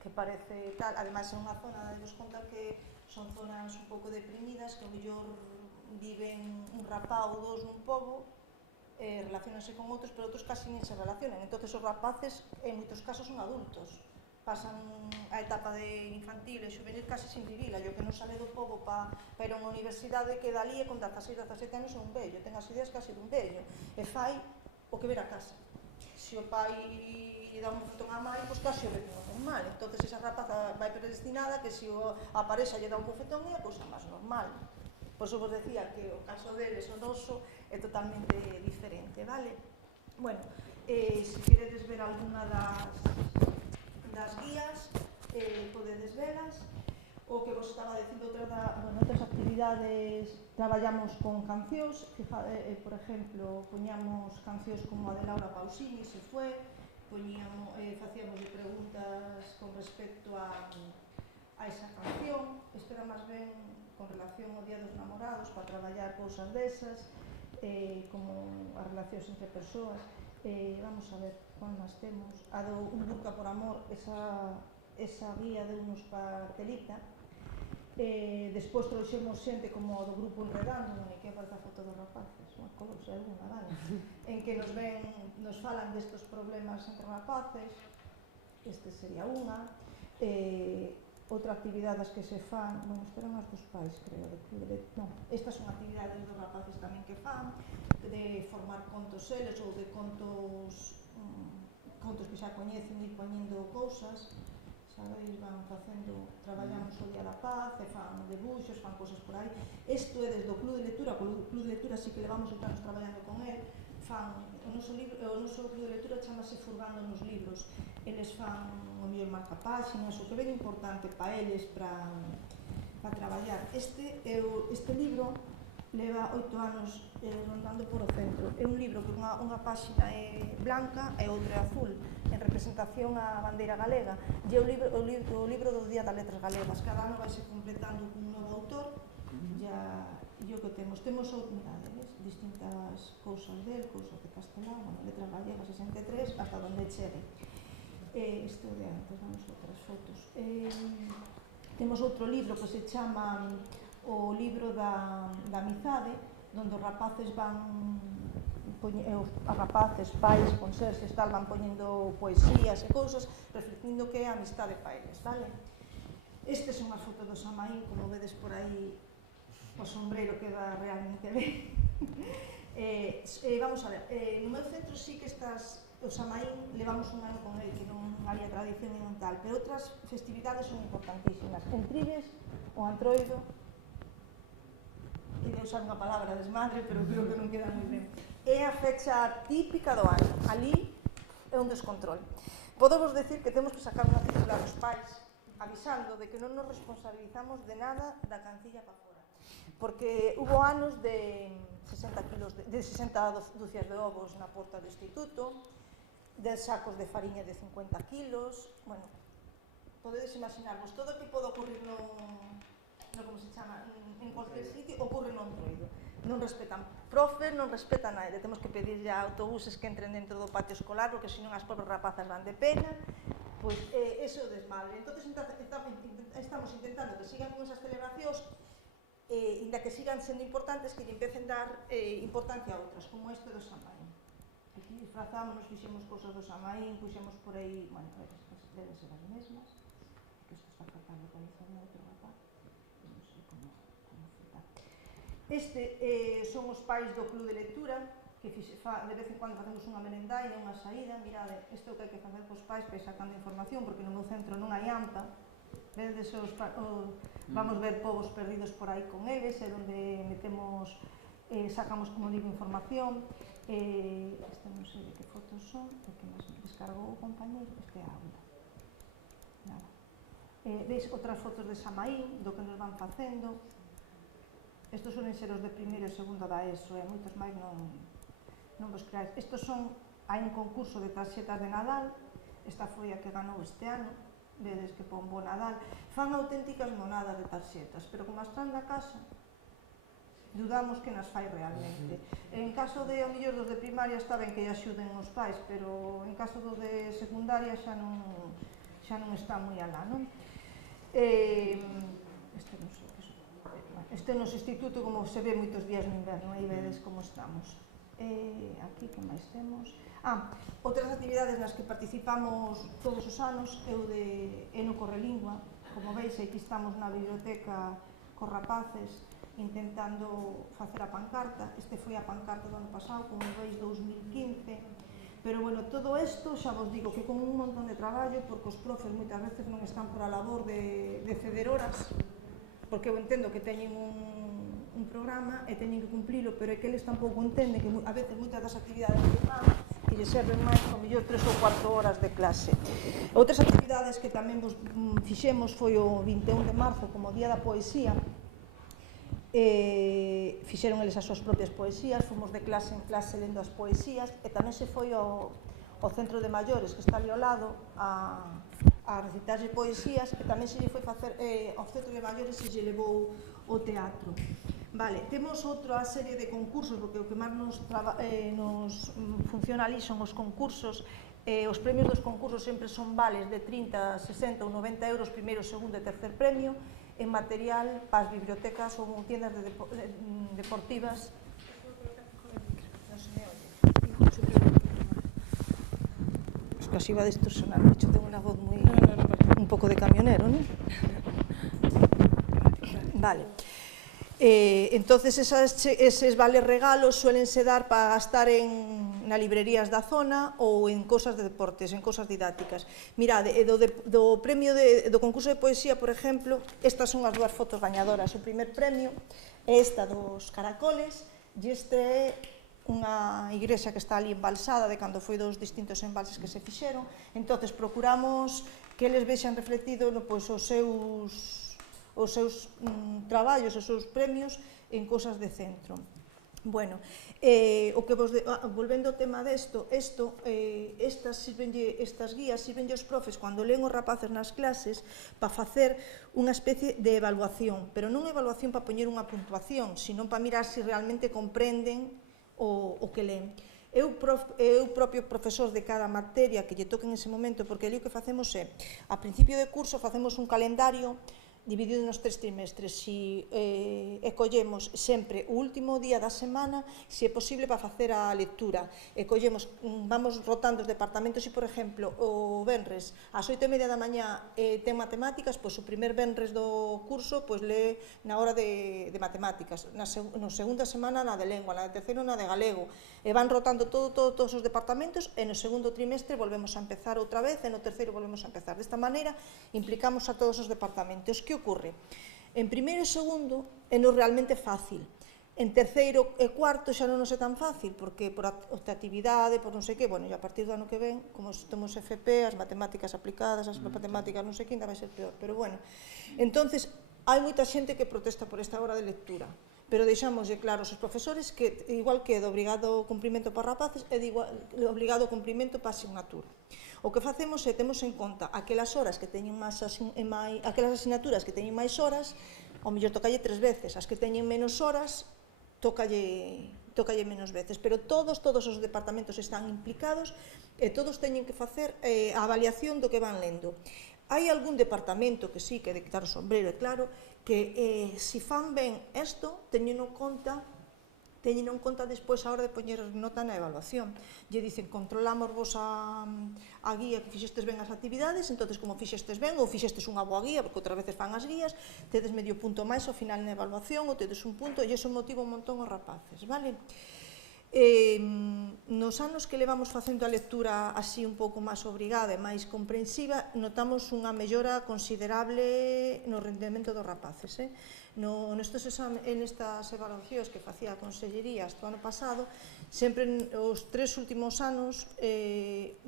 que parece tal, ademais é unha zona, de vos contar que son zonas un pouco deprimidas, que ao mellor viven un rapaz ou dos nun pobo, relacionanse con outros, pero outros casi nin se relacionan. Entonces os rapaces, en moitos casos, son adultos, pasan a etapa de infantil e juvenil casi sin vivila. Yo que non sale do pobo para ir a unha universidade, que dali con 16, 17 anos é un vello, ten as ideas casi dun vello, e fai o que ver a casa. Se o pai lle dá un bofetón á mãe, pois casi o ve como normal. Entonces esa rapaza vai predestinada que se a parexa lle dá un bofetón é a cousa máis normal. Por iso vos decía que o caso deles, o noso, é totalmente diferente, vale? Bueno, se queredes ver alguna das guías, podedes velas. O que vos estaba dicindo, outras actividades, traballamos con cancións, que, por exemplo, poñamos cancións como a de Laura Pausini, Se fue, facíamos de preguntas con respecto a esa canción. Isto era máis ben con relación ao Día dos Namorados, para traballar cousas desas, como as relacións entre persoas. Vamos a ver, cual máis temos? A do Un burka por amor, esa guía de unos para Telita. Despois trouxemos xente como do grupo Enredando, en que aparece a foto dos rapaces, unha cousa, alguna, vale? En que nos falan destos problemas entre rapaces, este sería unha. Outra actividade que se fan, bueno, isto eran as dos pais, creo, non, estas son actividades dos rapaces tamén que fan, de formar contos eles ou de contos que xa coñecen, ir poñendo cousas. Sabéis, van facendo, traballamos o Día da Paz, e fan debuxos, fan cosas por aí. Isto é desde o Club de Lectura, o Club de Lectura sí que levamos 8 anos traballando con el, fan, o noso Club de Lectura chamase Furgando nos Libros. Eles fan o mellor marcapáxinas, o que é ben importante para eles, para traballar. Este libro leva 8 anos rondando por o centro. É un libro que unha páxina é blanca e outra é azul, en representación á bandeira galega. E é o libro do Día das Letras Galegas. Cada ano vai se completando un novo autor, e o que temos. Temos, mirade, distintas cousas del, cousas de Castelao, Letras Galegas 63, hasta donde chegue. Isto de antes, vamos a outras fotos. Temos outro libro que se chama o libro da amizade, onde os rapaces van, pais, conserxes, tal, van poñendo poesías e cousas, reflectindo que é a amistade para eles, vale? Este é unha foto do Samaín, como vedes por aí, o sombreiro queda realmente ben. Vamos a ver, no meu centro sí que o Samaín levamos un ano con ele, que non había tradición e non tal, pero outras festividades son importantísimas. En Tribes, o Antroido, e de usar unha palabra desmadre, pero creo que non queda moi ben. É a fecha típica do ano. Ali é un descontrol. Podemos decir que temos que sacar unha circular aos pais avisando de que non nos responsabilizamos de nada da cancilla para fora. Porque hubo anos de 60 dúcias de ovos na porta do instituto, de sacos de fariña de 50 kilos, bueno, podedes imaginarvos, todo o que pode ocurrir como se chama, en cualquier sitio, ocurre no Antroido. Non respetan profes, non respetan nada. Temos que pedir ya autobuses que entren dentro do patio escolar, porque senón as pobres rapazas van de pena. Pois, ese é o desmadre. Entón, estamos intentando que sigan con esas celebracións, inda que sigan sendo importantes, que lle empecen a dar importancia a outras, como este do Samaín. Aquí disfrazámonos, fixemos cosas do Samaín, puxemos por aí, bueno, deben ser as mesmas, que isto está faltando para localizar outro rapaz. Son os pais do Club de Lectura, que de vez en cuando facemos unha merendaina, unha saída. Mirade, isto é o que hai que facer cos pais para ir sacando información, porque no meu centro non hai AMPA. Vedes, vamos ver Povos Perdidos por aí con eles, é onde metemos, sacamos, como digo, información. Este non sei de que fotos son, o que máis descargou o compañero, este é a aula. Nada. Veis outras fotos de Samaín, do que nos van facendo. Estos suelen ser os de primeiro e segundo da ESO, moitos máis non vos creáis. Estos son, hai un concurso de tarxetas de Nadal, esta foi a que ganou este ano, vedes que pon bo Nadal. Fan auténticas monadas de tarxetas, pero como as traen da casa, dudamos que nas fai realmente. En caso de, ao mellor, dos de primaria está ben que axuden os pais, pero en caso dos de secundaria xa non está moi alá, non? Este non sei. Este é o noso instituto, como se ve moitos días no inverno, aí vedes como estamos. Aquí, que máis temos? Outras actividades nas que participamos todos os anos é o de Eno Correlingua. Como veis, aquí estamos na biblioteca cos rapaces intentando facer a pancarta. Este foi a pancarta do ano pasado, como veis, 2015. Pero, bueno, todo isto, xa vos digo, que con un montón de traballo, porque os profes moitas veces non están por a labor de ceder horas, porque eu entendo que teñen un programa e teñen que cumplilo, pero é que eles tampouco entenden que a veces moitas das actividades que fan que lle serven máis, ao mellor 3 ou 4 horas de clase. Outras actividades que tamén vos fixemos foi o 21 de marzo, como Día da Poesía. Fixeron eles as súas propias poesías, fomos de clase en clase lendo as poesías, e tamén se foi ao centro de maiores, que está ali ao lado, a recitarse poesías, e tamén se lle foi facer ao centro de maiores se lle levou o teatro. Vale, temos outra serie de concursos, porque o que máis nos funciona ali son os concursos. Os premios dos concursos sempre son vales de 30, 60 ou 90 euros, primeiro, segundo e tercer premio, en material para as bibliotecas ou tiendas deportivas. Non se me oye. Casi iba a distorsionar, de hecho tengo una voz muy... un poco de camionero, ¿no? Vale. Entonces esos vales regalos suelen dar para gastar en nas librerías da zona ou en cosas de deportes, en cosas didácticas. Mirade, do premio do concurso de poesía, por exemplo, estas son as dúas fotos gañadoras. O primer premio é esta dos caracoles, e este é unha igrexa que está ali embalsada de cando foi dos distintos embalses que se fixeron. Entonces procuramos que eles vexan reflectido os seus traballos, os seus premios en cosas de centro. Bueno, volvendo ao tema desto, estas guías sirvenlle aos profes cando leen os rapaces nas clases para facer unha especie de evaluación, pero non evaluación para poñer unha puntuación, sino para mirar se realmente comprenden o que leen. Eu propio profesor de cada materia que lle toque en ese momento, porque ali o que facemos é, a principio de curso facemos un calendario dividido nos 3 trimestres, e collemos sempre o último día da semana, se é posible, para facer a lectura, e collemos, vamos rotando os departamentos, e, por exemplo, o venres, ás 8:30 da mañá ten matemáticas, pois o primer venres do curso, pois lee na hora de matemáticas, na segunda semana na de lengua, na de terceiro na de galego, e van rotando todos os departamentos, e no segundo trimestre volvemos a empezar outra vez, e no terceiro volvemos a empezar. Desta maneira, implicamos a todos os departamentos. Que ocurre? En primeiro e segundo é non realmente fácil. En terceiro e cuarto xa non é tan fácil, porque por optatividade, por non sei que, bueno, e a partir do ano que ven, como temos FP, as matemáticas aplicadas, as matemáticas non sei que, ainda vai ser peor, pero bueno. Entonces, hai moita xente que protesta por esta hora de lectura, pero deixámoslle claros aos profesores que, igual que é de obrigado cumprimento para rapaces, é de obrigado cumprimento para a asignatura. O que facemos é, temos en conta aquelas horas que teñen aquelas asignaturas que teñen máis horas, ao mellor tocalle 3 veces, as que teñen menos horas, tocalle menos veces, pero todos os departamentos están implicados e todos teñen que facer a avaliación do que van lendo. Hai algún departamento que sí, que de quitar o sombrero, é claro, que se fan ben isto, teñen en conta despois a hora de poñer nota na evaluación. Lle dicen, controlamos vos a guía que fixestes ben as actividades, entonces como fixestes ben, ou fixestes unha boa guía, porque outras veces fan as guías, tedes medio punto máis ao final na evaluación, ou tedes un punto, e iso motiva un montón os rapaces, vale? Nos anos que levamos facendo a lectura así un pouco máis obrigada e máis comprensiva, notamos unha mellora considerable no rendemento dos rapaces. Nestas evaluacións que facía a Consellería do ano pasado, sempre os 3 últimos anos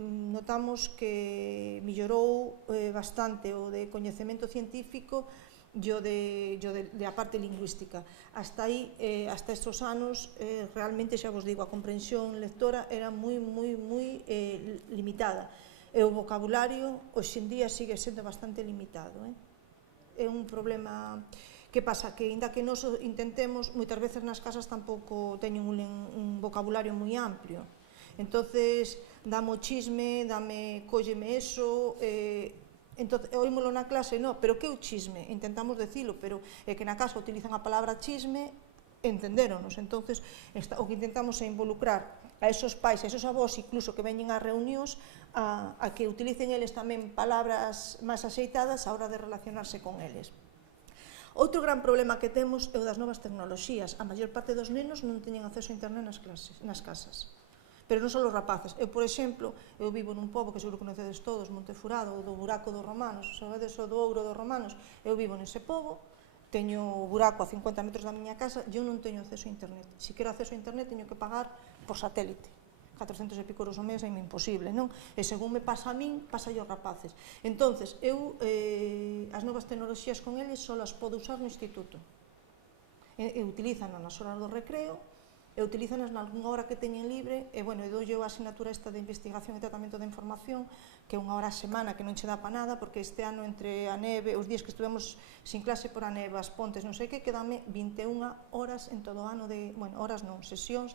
notamos que mellorou bastante o de coñecemento científico e o de a parte lingüística. Hasta aí, hasta estes anos, realmente, xa vos digo, a comprensión lectora era moi limitada. E o vocabulario, hoxe en día, sigue sendo bastante limitado. É un problema. Que pasa? Que, ainda que nos intentemos, moitas veces nas casas tampouco teñen un vocabulario moi amplio. Entonces, dame o chisme, cólleme eso, oímolo na clase, no, pero que é o chisme? Intentamos decilo, pero é que na casa utilizan a palabra chisme, entendéronos. Entonces, o que intentamos é involucrar a esos pais, a esos avós, incluso que veñen ás reunións, a que utilicen eles tamén palabras máis axeitadas a hora de relacionarse con eles. Outro gran problema que temos é o das novas tecnoloxías. A maior parte dos nenos non teñen acceso a internet nas casas. Pero non só os rapaces. Eu, por exemplo, eu vivo nun pobo que seguro que conocedes todos, Montefurado, do buraco dos romanos, sabedes o do ouro dos romanos. Eu vivo nese pobo, teño o buraco a 50 metros da miña casa e eu non teño acceso a internet. Se quero acceso a internet teño que pagar por satélite. 400 e pico euros ao mes é imposible, non? E según me pasa a min, pasa aos rapaces. Entonces, eu as novas tecnoloxías con eles só as podo usar no instituto. E utilizan nas horas do recreo, e utilizan nalgúnha hora que teñen libre, e, bueno, eu dou a asignatura esta de investigación e tratamento da información, que é unha hora a semana que non che dá para nada, porque este ano, entre a neve, os días que estuvemos sin clase por a neve, as pontes, non sei que, quedame 21 horas en todo o ano de, bueno, horas non, sesións,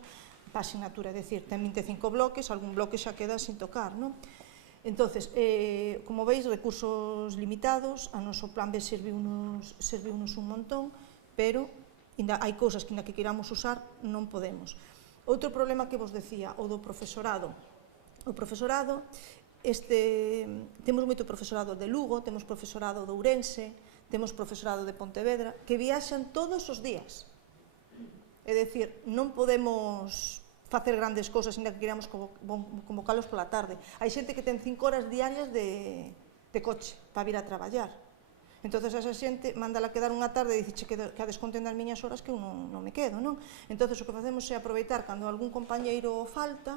para a asignatura, é dicir, ten 25 bloques, algún bloque xa queda sin tocar, non? Entonces, como veis, recursos limitados, a noso plan B serviunos un montón, pero hai cousas que, na que queramos usar, non podemos. Outro problema que vos decía, o do profesorado. O profesorado, temos moito profesorado de Lugo, temos profesorado de Ourense, temos profesorado de Pontevedra, que viaxan todos os días. É dicir, non podemos facer grandes cousas, ainda que queramos convocalos pola tarde. Hai xente que ten 5 horas diarias de coche para vir a traballar. Entonces esa xente mándala quedar unha tarde e dice que a desconten das miñas horas que eu non me quedo, non? Entonces o que facemos é aproveitar cando algún compañeiro falta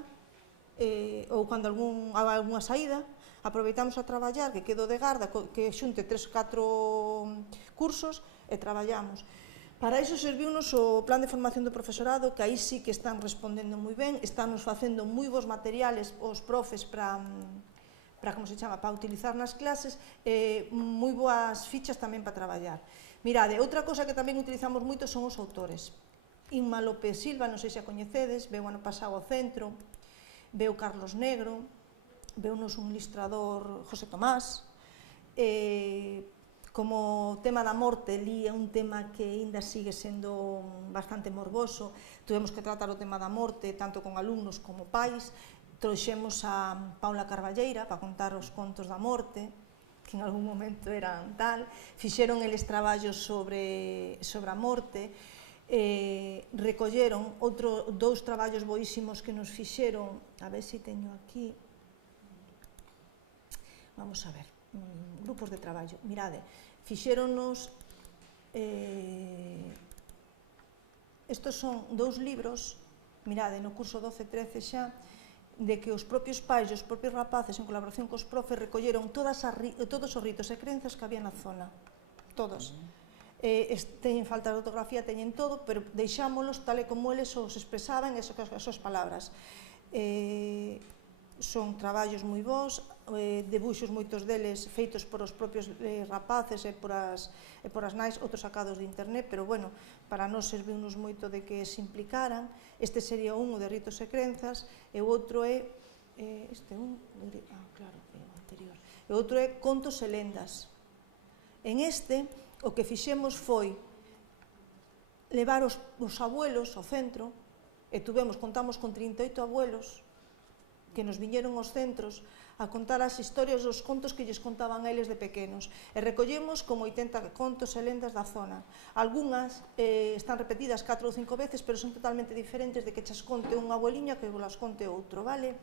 ou cando há algunha saída, aproveitamos a traballar, que quedo de garda, que xunte 3-4 cursos e traballamos. Para iso serviunos o plan de formación do profesorado, que aí sí que están respondendo moi ben, estánnos facendo moi bons materiales os profes para utilizar nas clases, moi boas fichas tamén para traballar. Mirade, outra cosa que tamén utilizamos moito son os autores. Inma López Silva, non sei se a coñecedes, veu ano pasado ao centro, veu Carlos Negro, veunos un ilustrador José Tomás, como tema da morte, li é un tema que ainda sigue sendo bastante morboso, tuvemos que tratar o tema da morte tanto con alumnos como pais, trouxemos a Paula Carballeira para contar os contos da morte, que en algún momento eran tal, fixeron eles traballos sobre a morte, recolleron dous traballos boísimos que nos fixeron, a ver se teño aquí, vamos a ver, grupos de traballo, mirade, fixéronnos, estos son dous libros, mirade, no curso 12-13 xa, de que os propios pais e os propios rapaces, en colaboración cos profes, recolleron todos os ritos e crenzas que había na zona, todos. Teñen falta de ortografía, teñen todo, pero deixámolos tal e como eles os expresaban as súas palabras. Son traballos moi bons, debuxos moitos deles feitos por os propios rapaces e por as nais, outros sacados de internet, pero bueno, para nós serviunos moito de que se implicaran. Este sería un de ritos e crenzas, e o outro é, claro, o anterior, e o outro é contos e lendas. En este, o que fixemos foi levar os abuelos ao centro, e contamos con 38 abuelos, que nos viñeron aos centros a contar as historias dos contos que lles contaban a eles de pequenos. E recollemos como 80 contos e lendas da zona. Algúnas están repetidas 4 ou 5 veces, pero son totalmente diferentes de que chas conte unha abueliña que las conte outro, vale?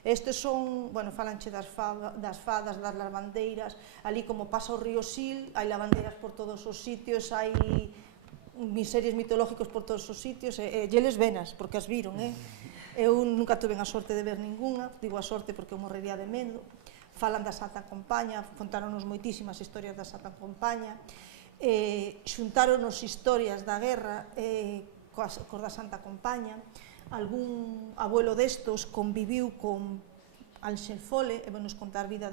Estes son, bueno, falanche das fadas, das lavandeiras, ali como pasa o río Sil, hai lavandeiras por todos os sitios, hai miserios mitológicos por todos os sitios, e eles venas, porque as viron, Eu nunca tuve a sorte de ver ninguna, digo a sorte porque eu morrería de medo. Falan da Santa Compaña, contáronos moitísimas historias da Santa Compaña, xuntáronos historias da guerra cos da Santa Compaña. Algún abuelo destos conviviu con Ángel Fole, e nos contar a vida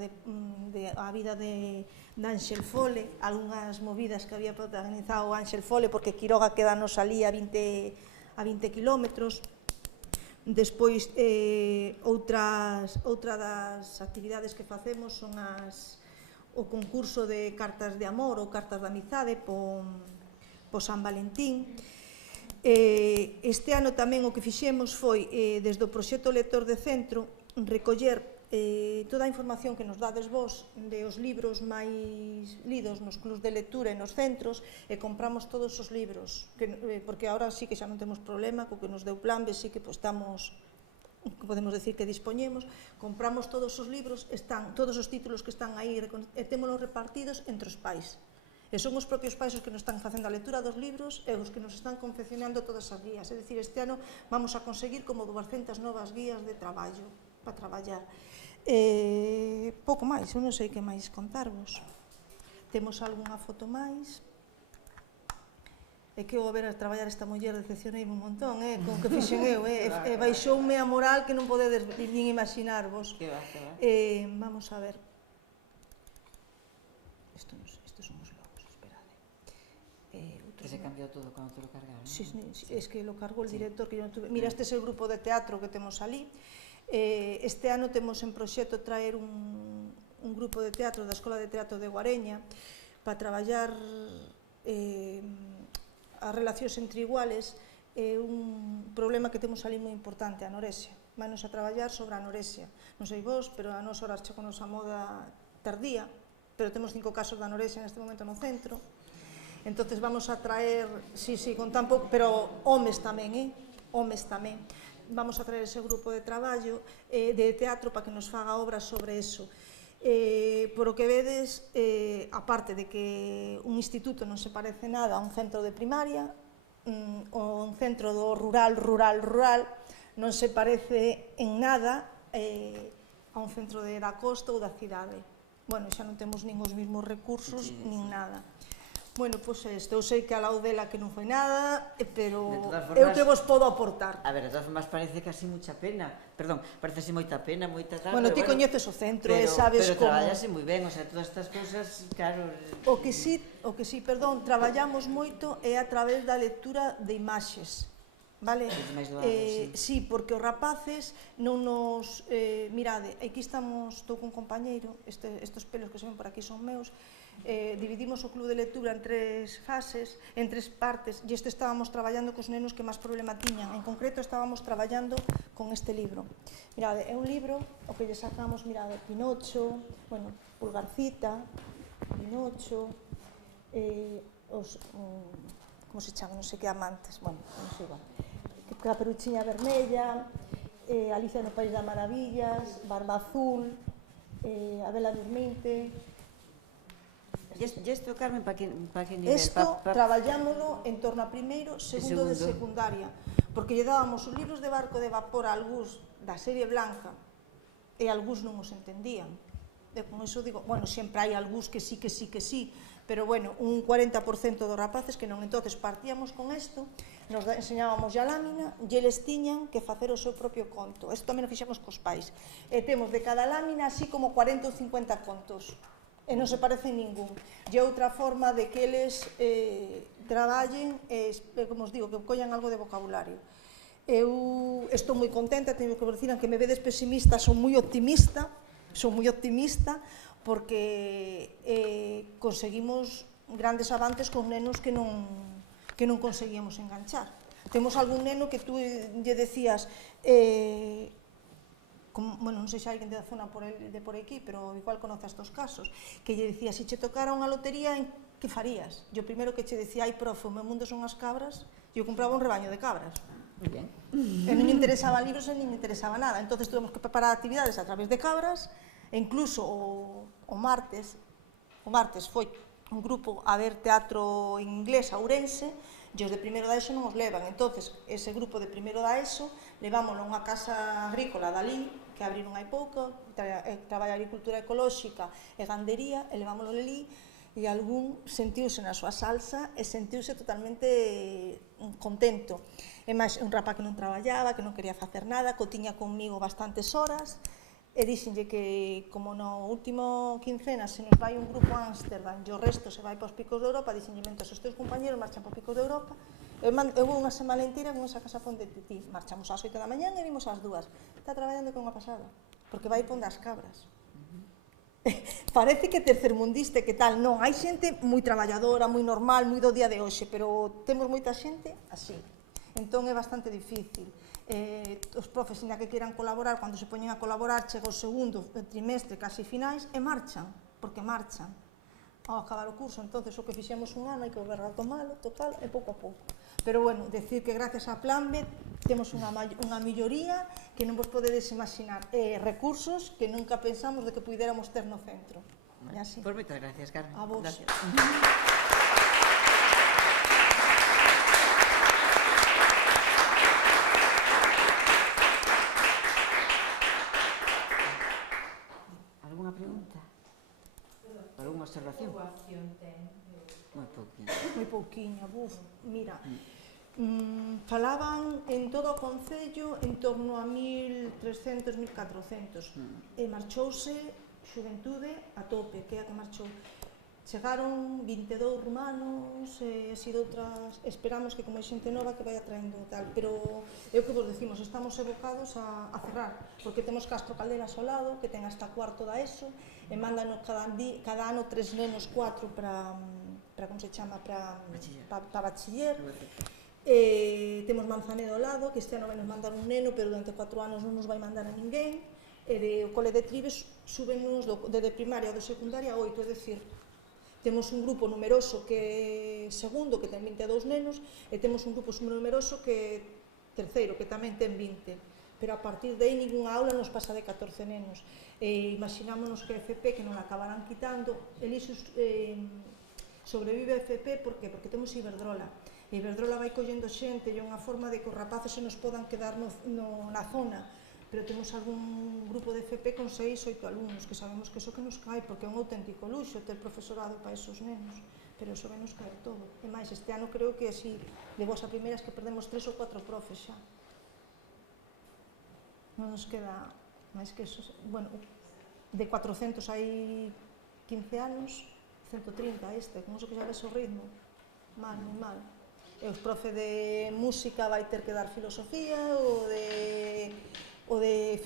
de Ángel Fole, algunhas movidas que había protagonizado Ángel Fole, porque Quiroga quedanos ali a 20 kilómetros. Despois, outra das actividades que facemos son o concurso de cartas de amor ou cartas de amizade po San Valentín. Este ano tamén o que fixemos foi, desde o proxecto Lector de Centro, recoller toda a información que nos dades vos de os libros máis lidos nos clubs de lectura e nos centros, e compramos todos os libros, porque agora sí que xa non temos problema, co que nos deu plan, sí que estamos, podemos decir que dispoñemos, compramos todos os libros, están todos os títulos que están aí, e témolos repartidos entre os pais. E son os propios pais os que nos están facendo a lectura dos libros e os que nos están confeccionando todas as guías. É dicir, este ano vamos a conseguir como 200 novas guías de traballo para traballar. Pouco máis, eu non sei que máis contarvos. Temos algunha foto máis. É que eu a ver a traballar esta muller decepcionei un montón, con que fixen eu, baixoume a moral que non podedes nin imaginarvos. Vamos a ver. Estos son os logos, esperade. Que se cambiou todo cando te lo cargaron. Sí, es que lo cargou el director que yo non tuve. Mira, este é o grupo de teatro que temos ali. Este ano temos en proxecto traer un grupo de teatro da Escola de Teatro de Guareña para traballar as relacións entre iguales, un problema que temos ali moi importante, a anorexia. Vanos a traballar sobre a anorexia. Non sei vos, pero a nos horas checonos a moda tardía, pero temos 5 casos de anorexia neste momento no centro. Entonces vamos a traer, con tan pouco, pero homes tamén, homes tamén. vamos a traer ese grupo de traballo de teatro para que nos faga obras sobre eso. Por o que vedes, aparte de que un instituto non se parece nada a un centro de primaria, o un centro do rural non se parece en nada a un centro da costa ou da cidade. Bueno, xa non temos nin os mesmos recursos, nin nada. Bueno, pois eu sei que a Laudela que non foi nada, pero eu que vos podo aportar. A ver, de todas formas parece casi mucha pena, perdón, parece así moita pena, moita tal, bueno, ti coñeces o centro e sabes como... Pero traballase moi ben, o sea, todas estas cousas, claro... O que sí, perdón, traballamos moito é a través da lectura de imaxes, vale? Sí, porque os rapaces non nos... Mirade, aquí estamos, estou con un compañeiro, estes pelos que se ven por aquí son meus, dividimos o club de lectura en 3 fases, en 3 partes, e estábamos traballando cos nenos que máis problema tiñan. En concreto, estábamos traballando con este libro. Mirade, é un libro, o que lle sacamos, mirade, Pinocho, bueno, Pulgarcita, Pinocho, como se chama, non sei que amantes, bueno, non sei igual, Caperuchiña Vermella, Alicia no País das Maravillas, Barba Azul, A Bela Durmiente... E isto, Carmen, para que nivel? Isto traballámoslo en torno a primeiro, segundo de secundaria, porque lle dábamos os libros de barco de vapor a algúns da serie blanca e algúns non os entendían. E con iso digo, bueno, sempre hai algúns que sí, pero bueno, un 40% dos rapaces que non. Entonces partíamos con isto, nos enseñábamos a lámina e eles tiñan que facer o seu propio conto. Isto tamén o fixemos cos pais. E temos de cada lámina así como 40 ou 50 contos. E non se parece ningún. E outra forma de que eles traballen, como os digo, que collan algo de vocabulario. Eu estou moi contenta, teño que decir, que me vedes pesimista, son moi optimista, porque conseguimos grandes avances con nenos que non conseguíamos enganchar. Temos algún neno que tú lle decías... bueno, non sei se hai alguén da zona de por aquí, pero igual conoce estos casos, que lle dicía, se che tocara unha lotería, que farías? E o primeiro que che decía, ai, profe, o meu mundo son as cabras, e eu compraba un rebaño de cabras. Moi ben. E non me interesaban libros e non me interesaba nada. Entón, tuvemos que preparar actividades a través de cabras, e incluso o martes foi un grupo a ver teatro en inglés a Ourense, e os de primeiro da ESO non os levan. Entón, ese grupo de primeiro da ESO levámoslo a unha casa agrícola dali, que abriron hai pouco, traballa agricultura ecolóxica e gandería, e levámoslo ali, e algún sentiuse na súa salsa e sentiuse totalmente contento. E máis, un rapaz que non traballaba, que non quería facer nada, que o tiña conmigo bastantes horas, e dixenlle que, como no último quincena se nos vai un grupo a Ámsterdam e o resto se vai para os picos de Europa, dixenlle, mentre os teus compañeros marchan para os picos de Europa, eu vou unha semana inteira con esa casa ponde ti, marchamos ás 8 da mañá e vimos ás 2. Está traballando con unha pasada, porque vai ponde as cabras. Parece que tercermundista, que tal, non, hai xente moi traballadora, moi normal, moi do día de hoxe, pero temos moita xente así. Entón é bastante difícil. Os profes, ainda que queiran colaborar, cando se poñen a colaborar, chega o segundo trimestre, casi finais, e marchan, porque marchan ao acabar o curso. Entón, o que fixemos un ano, hai que volver a tomalo, total, e pouco a pouco. Pero, bueno, decir que gracias a Plan B temos unha melloría que non vos podedes imaginar, recursos que nunca pensamos de que puidéramos ter no centro. Pois moitas gracias, Carmen. A vos. Gracias. Alguna pregunta? Alguna observación? Moi pouquiña, mira, falaban en todo o Concello en torno a 1.300, 1.400, e marchouse Xuventude a tope, que é a que marchou. Chegaron 22 rumanos, e así de outras, esperamos que como hai xente nova que vai atraendo tal, pero é o que vos decimos, estamos evocados a cerrar, porque temos Castro Calderas ao lado, que ten hasta cuarto da ESO, e mandan cada ano 3 nenos, 4 para como se chama, para bachiller. Temos Manzanedo ao lado, que este ano vai nos mandar un neno, pero durante 4 anos non nos vai mandar a ninguén, e o cole de Tribes súbenos de primaria ou de secundaria a 8, é dicir, temos un grupo numeroso que é segundo, que ten 22 nenos, e temos un grupo numeroso que terceiro, que tamén ten 20, pero a partir de aí ninguna aula nos pasa de 14 nenos. Imaginámonos que a FP, que non la acabarán quitando, Elisus sobrevive a FP, por que? Porque temos Iberdrola. Iberdrola vai collendo xente e é unha forma de que os rapaces se nos podan quedar na zona, pero temos algún grupo de FP con 6, 8 alumnos, que sabemos que iso que nos cae, porque é un auténtico luxo ter profesorado para esos nenos, pero iso vai nos caer todo. E máis, este ano creo que así, de vos a primeras que perdemos 3 ou 4 profes xa. Non nos queda máis que eso. Bueno, de 400 hai 15 anos, 130 este, como se que xa ves o ritmo. Mal, moi mal. E os profe de música vai ter que dar filosofía, o de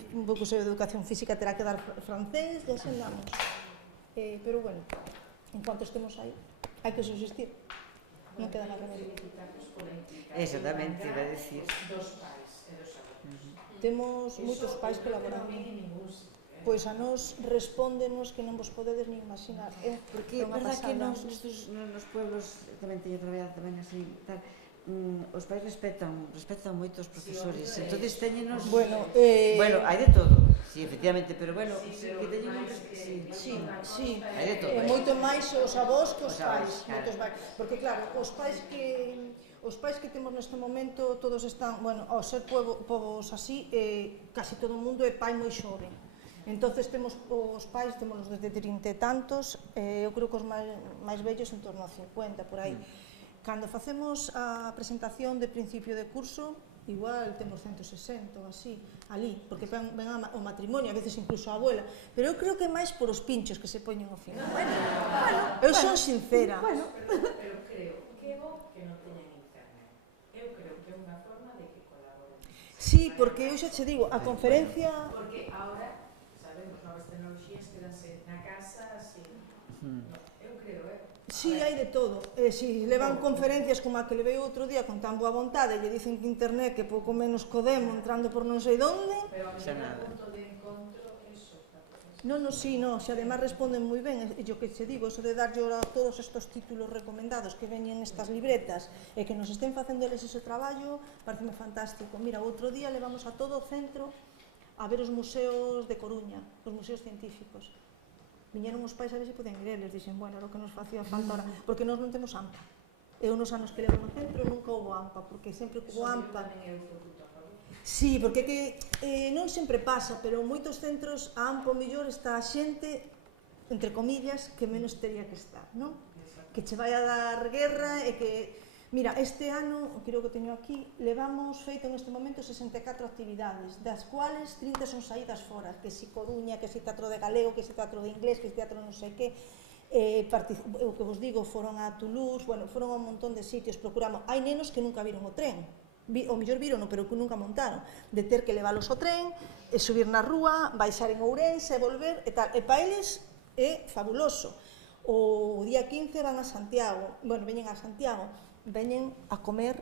educación física terá que dar francés, e así andamos. Pero bueno, en cuanto estemos aí, hai que subsistir. Non queda nada remedio. Exactamente, iba a decir. Dos pais e dos abuelos. Temos moitos pais colaborando. Pois a nos respóndenos que non vos podedes nin imaginar. Porque é verdad que nos pueblos, tamén teño traballado tamén así, tal, os pais respetan moito os profesores, entonces teñenos... Bueno, hai de todo, sí, efectivamente, pero bueno, que teñen... Sí, hai de todo. moito máis os avós que os pais, claro. porque claro, os pais que temos neste momento todos están, bueno, ao ser povos así, casi todo o mundo é pai moi xove. Entonces temos os pais, temos desde 30 e tantos, eu creo que os máis vellos en torno a 50, por aí. Cando facemos a presentación de principio de curso, igual temos 160 ou así, ali, porque ven o matrimonio, a veces incluso a abuela, pero eu creo que é máis por os pinchos que se poñen ao final. Bueno, eu son sincera. Pero creo que é bo que non teñan internet. Eu creo que é unha forma de que colaboren. Sí, porque eu xa che digo, a conferencia... Porque ahora, sabemos, novas tecnologías quedanse na casa, así. Eu creo, Sí, hai de todo. Si levan conferencias como a que levei outro día con tan boa vontade e lle dicen que internet que pouco menos codemo entrando por non sei donde... pero a mellor punto de encontro, eso. Non, se además responden moi ben, e yo que che digo, eso de darlle a todos estos títulos recomendados que veñen nestas libretas e que nos estén facendo eles ese traballo, pareceme fantástico. Mira, outro día levamos a todo o centro a ver os museos de Coruña, os museos científicos. Viñeron os pais a ver se podían ir eles, dixen, bueno, era o que nos facía falta ahora, porque nós non temos AMPA. Eu nos anos que levo no centro nunca houve AMPA, porque sempre que houve AMPA... Sí, porque que non sempre pasa, pero en moitos centros a AMPA o mellor está a xente, entre comillas, que menos teria que estar, non? Que che vai a dar guerra e que... Mira, este ano, creo que teño aquí, levamos feito neste momento 64 actividades, das cuales 30 son saídas fora, que si Coruña, que si teatro de galego, que si teatro de inglés, que si teatro non sei que, o que vos digo, foron a Toulouse, bueno, foron a un montón de sitios, procuramos, hai nenos que nunca viron o tren, o mellor virono, pero que nunca montaron, de ter que leválos ao tren, e subir na rúa, baixar en Ourense, e volver, e tal, e para eles é fabuloso. O día 15 van a Santiago, bueno, veñen a Santiago, veñen a comer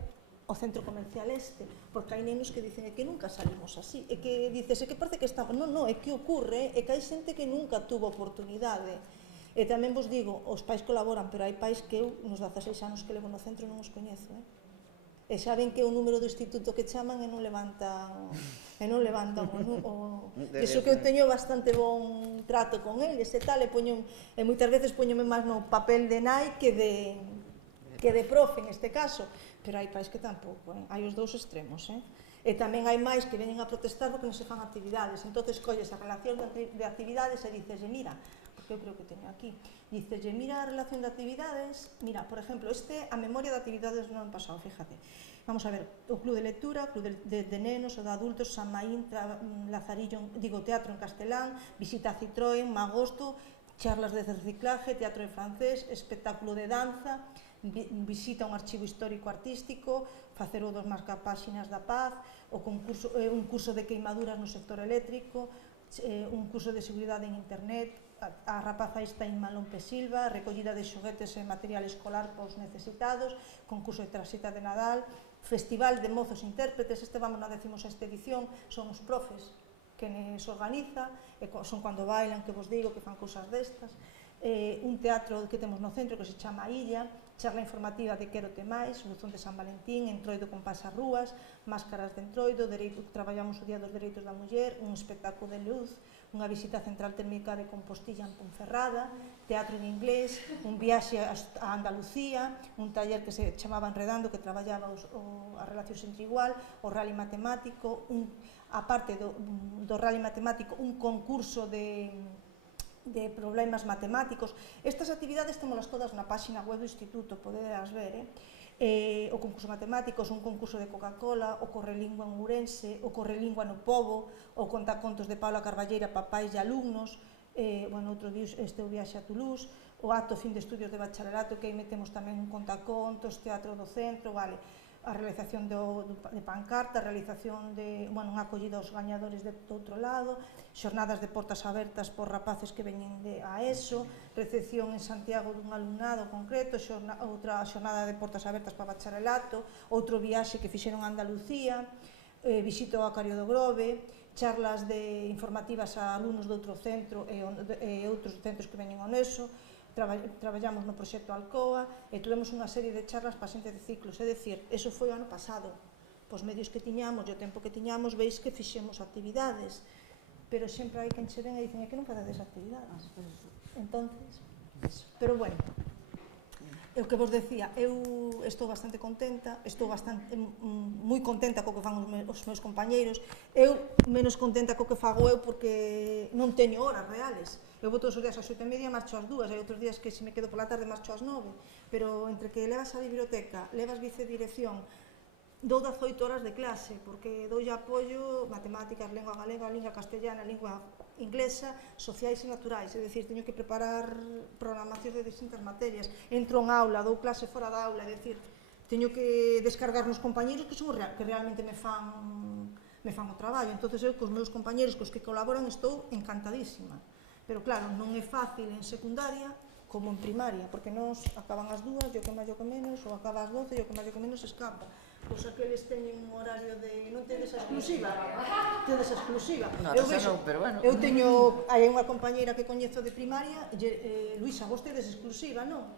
ao centro comercial este, porque hai nenos que dicen que nunca salimos así, e que dices, que parece que estamos, non, é que ocurre, é que hai xente que nunca tuvo oportunidade, e tamén vos digo, os pais colaboran, pero hai pais que eu, nos 16 anos que levo no centro, non os coñezo, e saben que o número do instituto que chaman e non levantan iso que eu teño bastante bon trato con eles e tal, e moitas veces poñome máis no papel de nai que de profe neste caso, pero hai pais que tampouco, hai os dous extremos, e tamén hai máis que veñen a protestar porque non se fan actividades, entonces colles a relación de actividades e dices, mira, porque eu creo que teño aquí, dices, mira a relación de actividades, mira, por exemplo, a memoria de actividades no ano pasado, fíjate, vamos a ver, o club de lectura, club de nenos, o de adultos, San Maín, Lazarillo, teatro en castelán, visita a Citroën, Magosto, charlas de reciclaje, teatro de francés, espectáculo de danza, visita un archivo histórico-artístico, facer o dos marcapáxinas da paz, un curso de queimaduras no sector eléctrico, un curso de seguridade en internet, a rapaza Einstein Malompe Silva, recollida de xoguetes e material escolar para os necesitados, concurso de trasita de Nadal, festival de mozos intérpretes, vamos na 16ª edición, son os profes que se organiza, son cando bailan, que vos digo, que fan cousas destas, un teatro que temos no centro que se chama Illa, charla informativa de Quérote máis, buzón de San Valentín, Entroido con pasarrúas, máscaras de Entroido, traballamos o Día dos Dereitos da Muller, un espectáculo de luz, unha visita á Central Térmica de Compostilla en Ponferrada, teatro en inglés, un viaxe a Andalucía, un taller que se chamaba Enredando, que traballaba as relacións entre igual, o rally matemático, a parte do rally matemático, un concurso de problemas matemáticos. Estas actividades temolas todas na páxina web do Instituto, poderas ver, o concurso matemáticos, un concurso de Coca-Cola, o Correlingua en Ourense, o Correlingua no Pobo, o contacontos de Paula Carballeira, papais e alumnos, outro día o viaxe a Toulouse, o acto fin de estudios de bacharelato, que aí metemos tamén un contacontos, teatro do centro, a realización de pancarta, a realización de unha acollida aos gañadores do outro lado, xornadas de portas abertas por rapaces que veñen a ESO, recepción en Santiago dun alumnado concreto, outra xornada de portas abertas para bacharelato, outro viaxe que fixeron a Andalucía, visita ao Acario do Grove, charlas informativas a alumnos de outro centro e outros centros que veñen ao NESO, traballamos no proxecto Alcoa e tuvemos unha serie de charlas para xente de ciclos, é dicir, eso foi o ano pasado, pos medios que tiñamos e o tempo que tiñamos, veis que fixemos actividades, pero sempre hai quen che ven e dicen, é que non facedes actividades, entonces, pero bueno, o que vos decía, eu estou bastante contenta, moi contenta co que fan os meus compañeiros, eu menos contenta co que fago eu porque non teño horas reales. Eu vou todos os días ás 8:30 e marcho ás 2, hai outros días que se me quedo pola tarde marcho ás 9, pero entre que levas a biblioteca, levas vicedirección, dou 18 horas de clase, porque dou apoio matemáticas, lingua galega, lingua castellana, lingua inglesa, sociais e naturais, é dicir, teño que preparar programacións de distintas materias, entro en aula, dou clase fora da aula, é dicir, teño que descargar nos compañeros que son que realmente me fan o traballo, entonces eu cos meus compañeros cos que colaboran estou encantadísima. Pero claro, non é fácil en secundaria como en primaria, porque nos acaban as 2, yo que máis, yo que menos, ou acaba as 12, yo que máis, yo que menos escapa. Pois aqueles teñen un horario de... non tedes a exclusiva? Tedes a exclusiva. Non, eso non, pero bueno. Eu teño... hai unha compañeira que coñezo de primaria, Luisa, vos tedes exclusiva, non?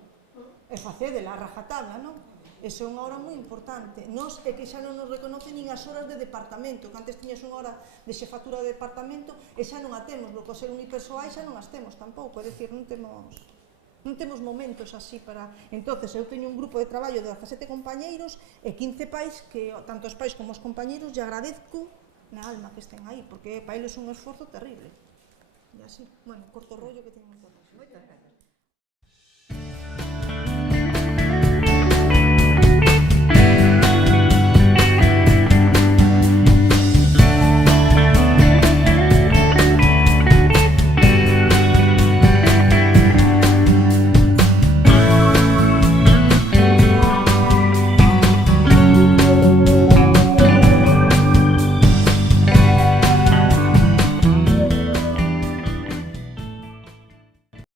E facedela, a rajatabla, non? Esa é unha hora moi importante. Nos é que xa non nos reconocen nin as horas de departamento, que antes tiñas unha hora de xefatura de departamento e xa non a temos, porque ao ser unipersoais xa non as temos tampouco, é dicir, non temos momentos así para... Entonces, eu teño un grupo de traballo de 17 compañeiros e 15 pais que, tanto os pais como os compañeiros, lle agradezco na alma que estén aí, porque para eles é un esforzo terrible. E así, bueno, corto rollo que teño que hacer. Moitas gracias.